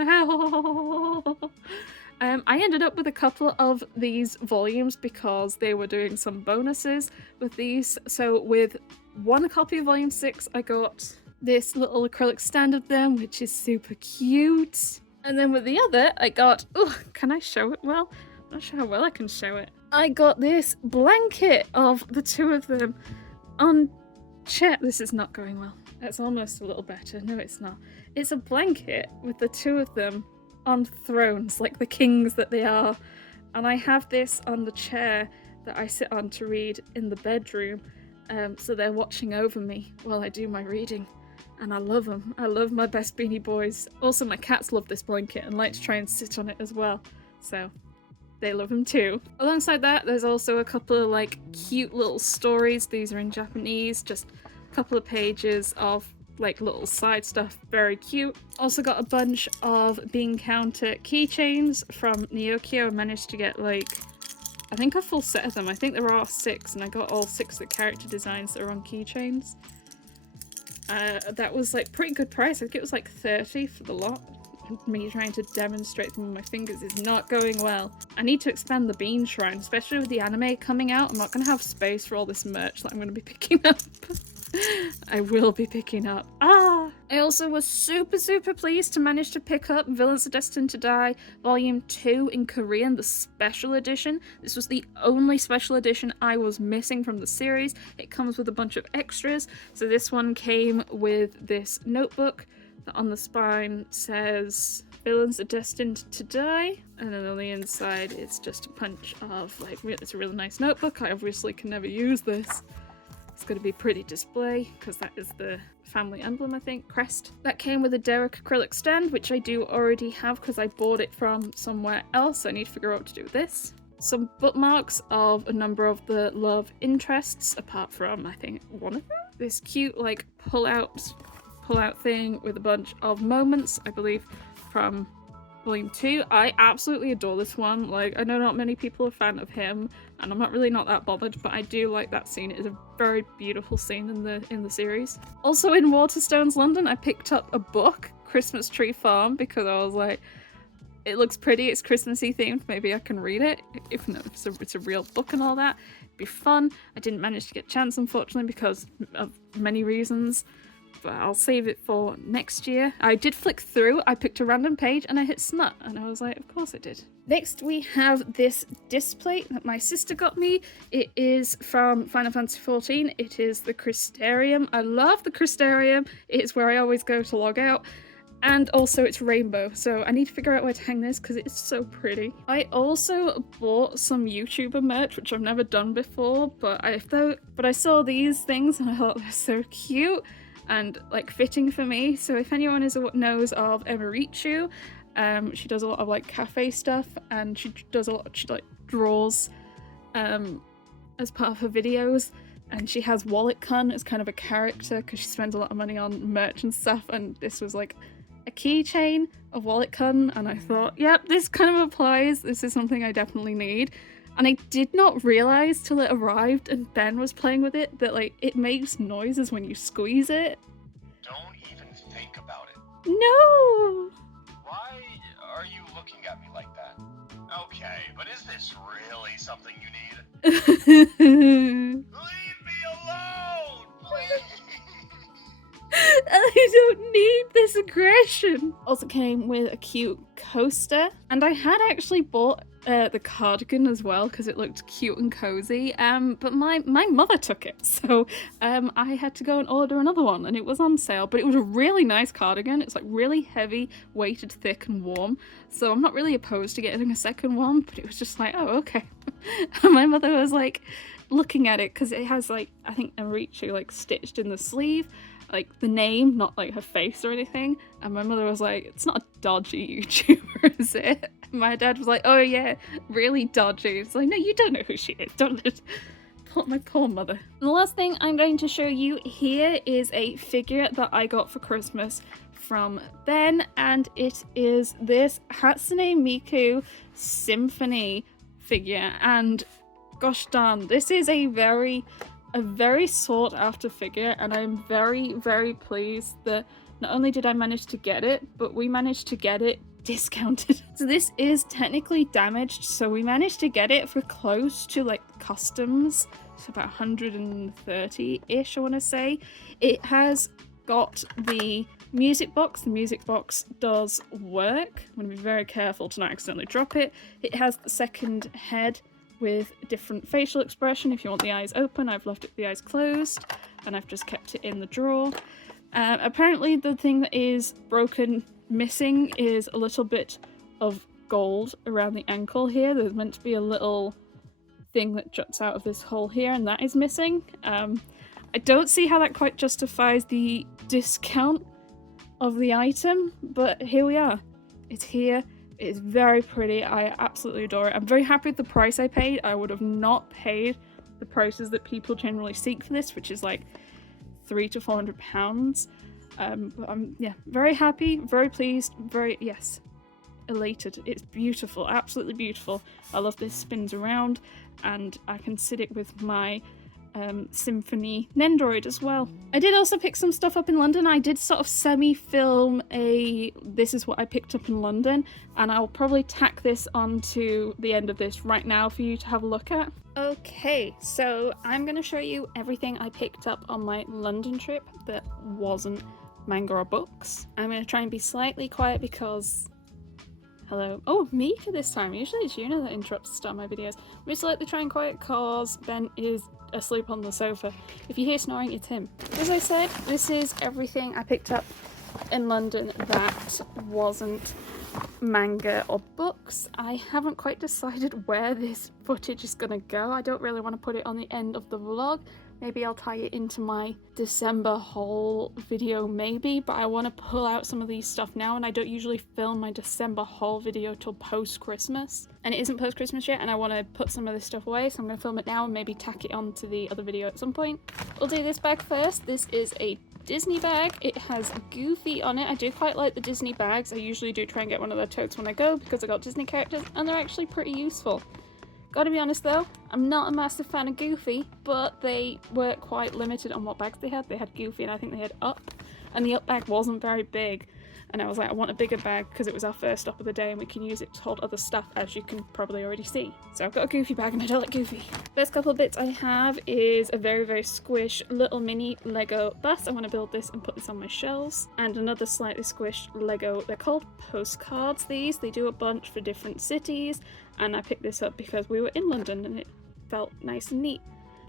I ended up with a couple of these volumes because they were doing some bonuses with these. So with one copy of Volume 6, I got this little acrylic stand of them, which is super cute. And then with the other, I got, oh, can I show it well? I'm not sure how well I can show it. I got this blanket of the two of them on chair. This is not going well. It's almost a little better. No, it's not. It's a blanket with the two of them on thrones, like the kings that they are. And I have this on the chair that I sit on to read in the bedroom. So they're watching over me while I do my reading. And I love them. I love my best Beanie Boys. Also, my cats love this blanket and like to try and sit on it as well. So they love them too. Alongside that, there's also a couple of like cute little stories. These are in Japanese, just a couple of pages of like little side stuff, very cute. Also got a bunch of Bean Counter keychains from Neokyo. I managed to get like, I think a full set of them. I think there are 6 and I got all 6 of the character designs that are on keychains. That was like pretty good price. I think it was like 30 for the lot. Me trying to demonstrate them with my fingers is not going well. I need to expand the Bean Shrine, especially with the anime coming out. I'm not going to have space for all this merch that I'm going to be picking up. I will be picking up. I also was super pleased to manage to pick up Villains Are Destined to Die Volume 2 in Korean, the special edition. This was the only special edition I was missing from the series. It comes with a bunch of extras. So this one came with this notebook that on the spine says Villains Are Destined to Die, and then on the inside it's just a bunch of like, it's a really nice notebook. I obviously can never use this. It's going to be pretty display because that is the family emblem, I think, crest. That came with a Derek acrylic stand, which I do already have because I bought it from somewhere else. I need to figure out what to do with this. Some bookmarks of a number of the love interests, apart from, I think, one of them. This cute, like, pull-out thing with a bunch of moments, I believe, from Volume 2. I absolutely adore this one. Like, I know not many people are a fan of him, and I'm not that bothered, but I do like that scene. It is a very beautiful scene in the series. Also in Waterstones London, I picked up a book, Christmas Tree Farm, because I was like, it looks pretty, it's Christmassy themed, maybe I can read it. If not, it's a real book and all that. It'd be fun. I didn't manage to get a chance, unfortunately, because of many reasons. But I'll save it for next year. I did flick through, I picked a random page and I hit smut, and I was like, of course I did. Next we have this disc plate that my sister got me. It is from Final Fantasy XIV. It is the Crystarium. I love the Crystarium. It's where I always go to log out. And also it's rainbow, so I need to figure out where to hang this because it's so pretty. I also bought some YouTuber merch, which I've never done before, but I saw these things and I thought they're so cute and like fitting for me. So if anyone knows of Emirichu, she does a lot of like cafe stuff, and she like draws as part of her videos, and she has Wallet-kun as kind of a character because she spends a lot of money on merch and stuff, and this was like a keychain of Wallet-kun, and I thought, yep, this kind of applies. This is something I definitely need. And I did not realise till it arrived and Ben was playing with it that like it makes noises when you squeeze it. Don't even think about it. No! Why are you looking at me like that? Okay, but is this really something you need? Leave me alone, please! I don't need this aggression. Also came with a cute coaster, and I had actually bought the cardigan as well because it looked cute and cozy, but my mother took it, so I had to go and order another one, and it was on sale. But it was a really nice cardigan. It's like really heavy, weighted, thick and warm, so I'm not really opposed to getting a second one, but it was just like, oh, okay. And my mother was like looking at it because it has like, I think Emirichu like stitched in the sleeve, like the name, not like her face or anything. And my mother was like, it's not a dodgy YouTuber, is it? And my dad was like, oh yeah, really dodgy. It's like, no, you don't know who she is. Don't my poor mother. And the last thing I'm going to show you here is a figure that I got for Christmas from Ben, and it is this Hatsune Miku Symphony figure. And gosh darn, this is a very sought after figure, and I'm very pleased that not only did I manage to get it, but we managed to get it discounted. So this is technically damaged, so we managed to get it for close to like customs, so about 130-ish, I want to say. It has got the music box. The music box does work. I'm going to be very careful to not accidentally drop it. It has the second head with different facial expression. If you want the eyes open, I've left the eyes closed, and I've just kept it in the drawer. Apparently the thing that is missing is a little bit of gold around the ankle here. There's meant to be a little thing that juts out of this hole here, and that is missing. I don't see how that quite justifies the discount of the item, but here we are. It's here. It's very pretty. I absolutely adore it. I'm very happy with the price I paid. I would have not paid the prices that people generally seek for this, which is like £300 to £400. But I'm very happy, very pleased, elated. It's beautiful, absolutely beautiful. I love this spins around, and I can sit it with my Symphony Nendoroid as well. I did also pick some stuff up in London. I did sort of semi-film this is what I picked up in London, and I'll probably tack this onto the end of this right now for you to have a look at. Okay, so I'm going to show you everything I picked up on my London trip that wasn't manga or books. I'm going to try and be slightly quiet because... Hello. Oh, Miku this time. Usually it's Yuna that interrupts to start my videos. I'm going to slightly try and quiet cause Ben is asleep on the sofa. If you hear snoring, it's him. As I said, this is everything I picked up in London that wasn't manga or books. I haven't quite decided where this footage is gonna go. I don't really want to put it on the end of the vlog. Maybe I'll tie it into my December haul video maybe, but I want to pull out some of these stuff now, and I don't usually film my December haul video till post-Christmas. And it isn't post-Christmas yet, and I want to put some of this stuff away, so I'm going to film it now and maybe tack it onto the other video at some point. We'll do this bag first. This is a Disney bag. It has Goofy on it. I do quite like the Disney bags. I usually do try and get one of their totes when I go because I got Disney characters, and they're actually pretty useful. Gotta be honest though, I'm not a massive fan of Goofy, but they were quite limited on what bags they had. They had Goofy and I think they had Up, and the Up bag wasn't very big. And I was like, I want a bigger bag because it was our first stop of the day and we can use it to hold other stuff, as you can probably already see. So I've got a Goofy bag and I don't like Goofy. First couple of bits I have is a very, very squish little mini Lego bus. I want to build this and put this on my shelves. And another slightly squished Lego. They're called postcards, these. They do a bunch for different cities. And I picked this up because we were in London and it felt nice and neat.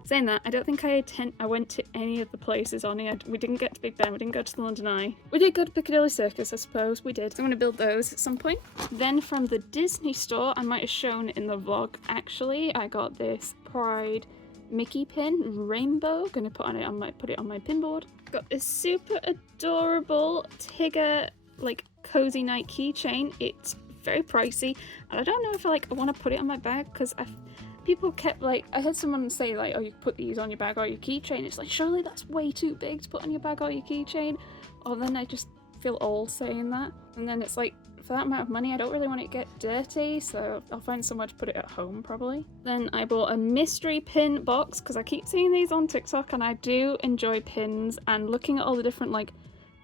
Saying that, I don't think I went to any of the places on it. We didn't get to Big Ben, we didn't go to the London Eye. We did go to Piccadilly Circus, I suppose, we did. So I'm going to build those at some point. Then from the Disney store, I might have shown in the vlog actually, I got this Pride Mickey pin, rainbow. Gonna put it on my pin board. Got this super adorable Tigger, like, cozy night keychain. It's very pricey, and I don't know if I want to put it on my bag because people kept I heard someone say oh, you put these on your bag or your keychain. It's like, surely that's way too big to put on your bag or your keychain. Or then I just feel old saying that, and then it's like, for that amount of money I don't really want it to get dirty, so I'll find somewhere to put it at home probably. Then I bought a mystery pin box because I keep seeing these on TikTok and I do enjoy pins, and looking at all the different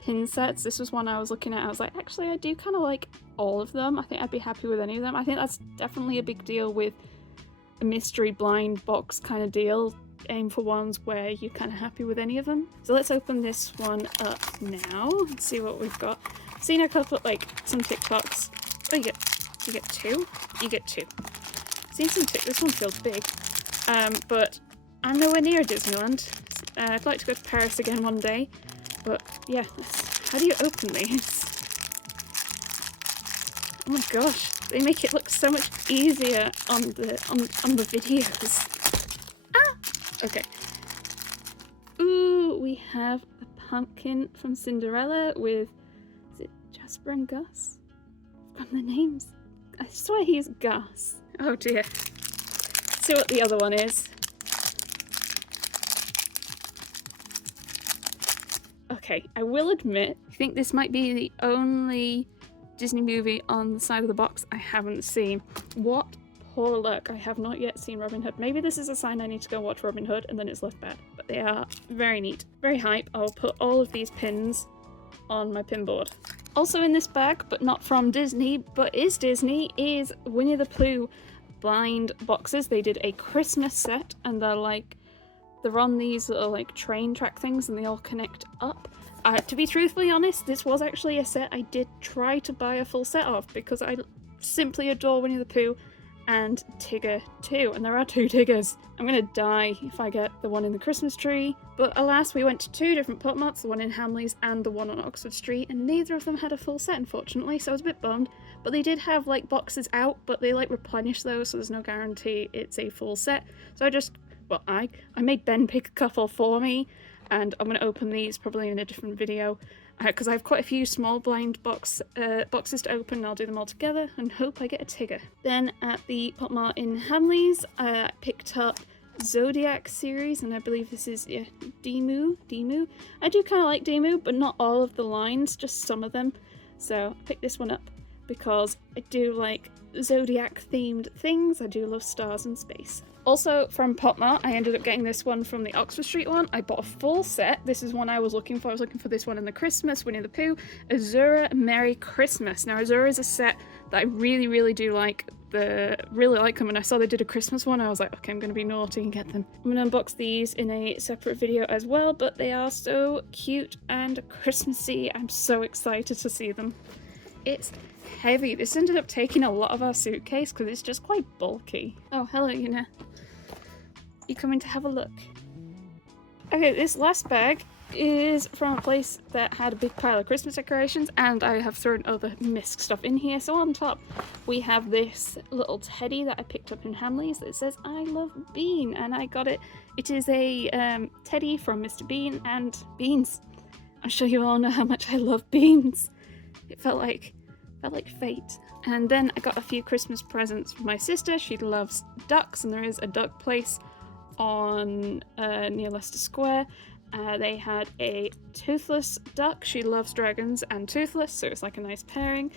pin sets, this was one I was looking at. I was like, actually I do kind of like all of them. I think I'd be happy with any of them. I think that's definitely a big deal with a mystery blind box kind of deal. Aim for ones where you're kind of happy with any of them. So let's open this one up now and see what we've got. I've seen a couple some TikToks. Oh, you get two? You get two. Seen some this one feels big. But I'm nowhere near Disneyland. I'd like to go to Paris again one day. But yeah, how do you open these? Oh my gosh, they make it look so much easier on the videos. Ah! Okay. Ooh, we have a pumpkin from Cinderella with, is it Jasper and Gus? I've forgotten their names. I swear he's Gus. Oh dear. Let's see what the other one is. Okay, I will admit, I think this might be the only Disney movie on the side of the box I haven't seen. What poor luck, I have not yet seen Robin Hood. Maybe this is a sign I need to go watch Robin Hood and then it's less bad. But they are very neat, very hype. I'll put all of these pins on my pin board. Also in this bag, but not from Disney, but is Disney, is Winnie the Pooh blind boxes. They did a Christmas set and they're on these little train track things and they all connect up. To be truthfully honest, this was actually a set I did try to buy a full set of because I simply adore Winnie the Pooh and Tigger too, and there are two Tiggers. I'm gonna die if I get the one in the Christmas tree, but alas, we went to two different Potmots, the one in Hamleys and the one on Oxford Street, and neither of them had a full set unfortunately, so I was a bit bummed, but they did have like boxes out, but they like replenish those, so there's no guarantee it's a full set. So I made Ben pick a couple for me, and I'm going to open these probably in a different video, because I have quite a few small blind boxes to open, and I'll do them all together and hope I get a Tigger. Then at the Pop Mart in Hamleys, I picked up Zodiac series, and I believe this is Demu. I do kind of like Demu, but not all of the lines, just some of them. So I picked this one up because I do like Zodiac themed things. I do love stars and space. Also from Pop Mart, I ended up getting this one from the Oxford Street one. I bought a full set. This is one I was looking for. I was looking for this one in the Christmas, Winnie the Pooh, Azura Merry Christmas. Now Azura is a set that I really do like. Really like them, and I saw they did a Christmas one. I was like, okay, I'm going to be naughty and get them. I'm going to unbox these in a separate video as well, but they are so cute and Christmassy. I'm so excited to see them. It's heavy. This ended up taking a lot of our suitcase because it's just quite bulky. Oh, hello, Una. You coming to have a look? Okay, this last bag is from a place that had a big pile of Christmas decorations, and I have thrown other misc stuff in here. So on top we have this little teddy that I picked up in Hamleys that says I love Bean, and I got it. It is a teddy from Mr. Bean and beans. I'm sure you all know how much I love beans. It felt like fate. And then I got a few Christmas presents for my sister. She loves ducks, and there is a duck place on near Leicester Square. They had a toothless duck. She loves dragons and toothless, so it's like a nice pairing.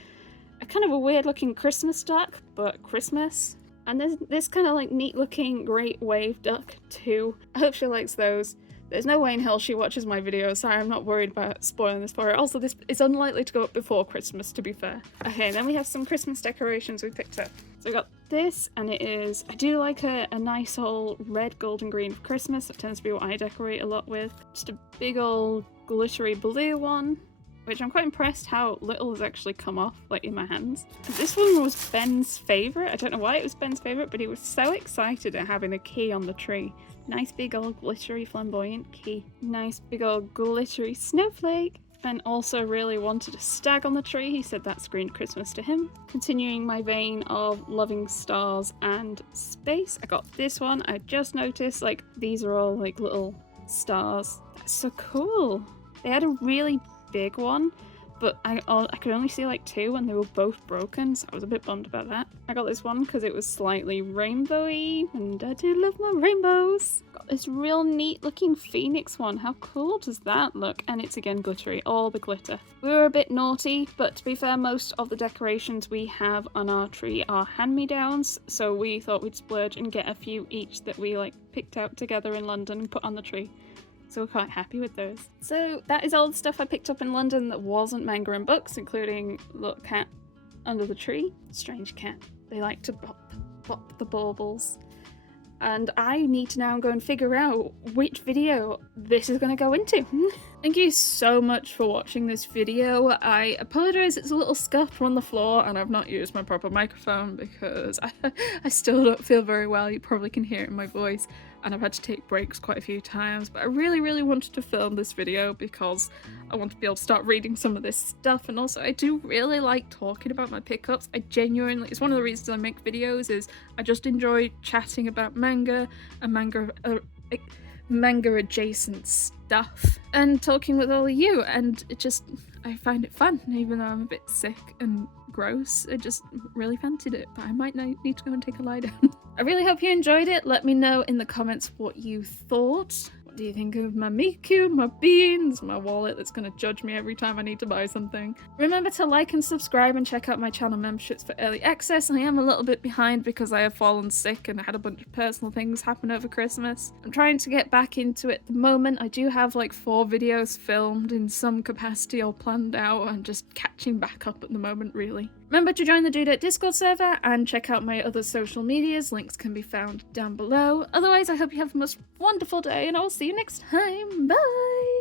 A kind of a weird looking Christmas duck, but Christmas. And there's this kind of like neat looking great wave duck too. I hope she likes those. There's no way in hell she watches my videos, so I'm not worried about spoiling this for her. Also, this is unlikely to go up before Christmas, to be fair. Okay, then we have some Christmas decorations we picked up. So we got this, and it is, I do like a nice old red, gold and green for Christmas. That tends to be what I decorate a lot with. Just a big old glittery blue one, which I'm quite impressed how little has actually come off, like in my hands. This one was Ben's favourite. I don't know why it was Ben's favourite, but he was so excited at having a key on the tree. Nice big old glittery flamboyant key. Nice big old glittery snowflake. Ben also really wanted a stag on the tree. He said that screamed Christmas to him. Continuing my vein of loving stars and space, I got this one. I just noticed, like, these are all like little stars. That's so cool. They had a really big one, but I could only see like two and they were both broken, so I was a bit bummed about that. I got this one because it was slightly rainbowy, and I do love my rainbows. Got this real neat looking phoenix one. How cool does that look? And it's again glittery, all the glitter. We were a bit naughty, but to be fair, most of the decorations we have on our tree are hand-me-downs, so we thought we'd splurge and get a few each that we like picked out together in London and put on the tree. So we're quite happy with those. So that is all the stuff I picked up in London that wasn't manga and books, including little cat under the tree. Strange cat. They like to bop the baubles. And I need to now go and figure out which video this is going to go into. Thank you so much for watching this video. I apologise, it's a little scuffed on the floor and I've not used my proper microphone because I still don't feel very well. You probably can hear it in my voice, and I've had to take breaks quite a few times, but I really wanted to film this video because I want to be able to start reading some of this stuff, and also I do really like talking about my pickups. I genuinely, it's one of the reasons I make videos, is I just enjoy chatting about manga and manga adjacent stuff and talking with all of you, and I find it fun. Even though I'm a bit sick and gross, I just really fancied it, but I might need to go and take a lie down. I really hope you enjoyed it. Let me know in the comments what you thought. What do you think of my Miku, my beans, my wallet that's going to judge me every time I need to buy something? Remember to like and subscribe and check out my channel memberships for early access. I am a little bit behind because I have fallen sick and I had a bunch of personal things happen over Christmas. I'm trying to get back into it at the moment. I do have like 4 videos filmed in some capacity or planned out. I'm just catching back up at the moment, really. Remember to join the Dude Discord server and check out my other social medias. Links can be found down below. Otherwise, I hope you have the most wonderful day and I will see you next time. Bye!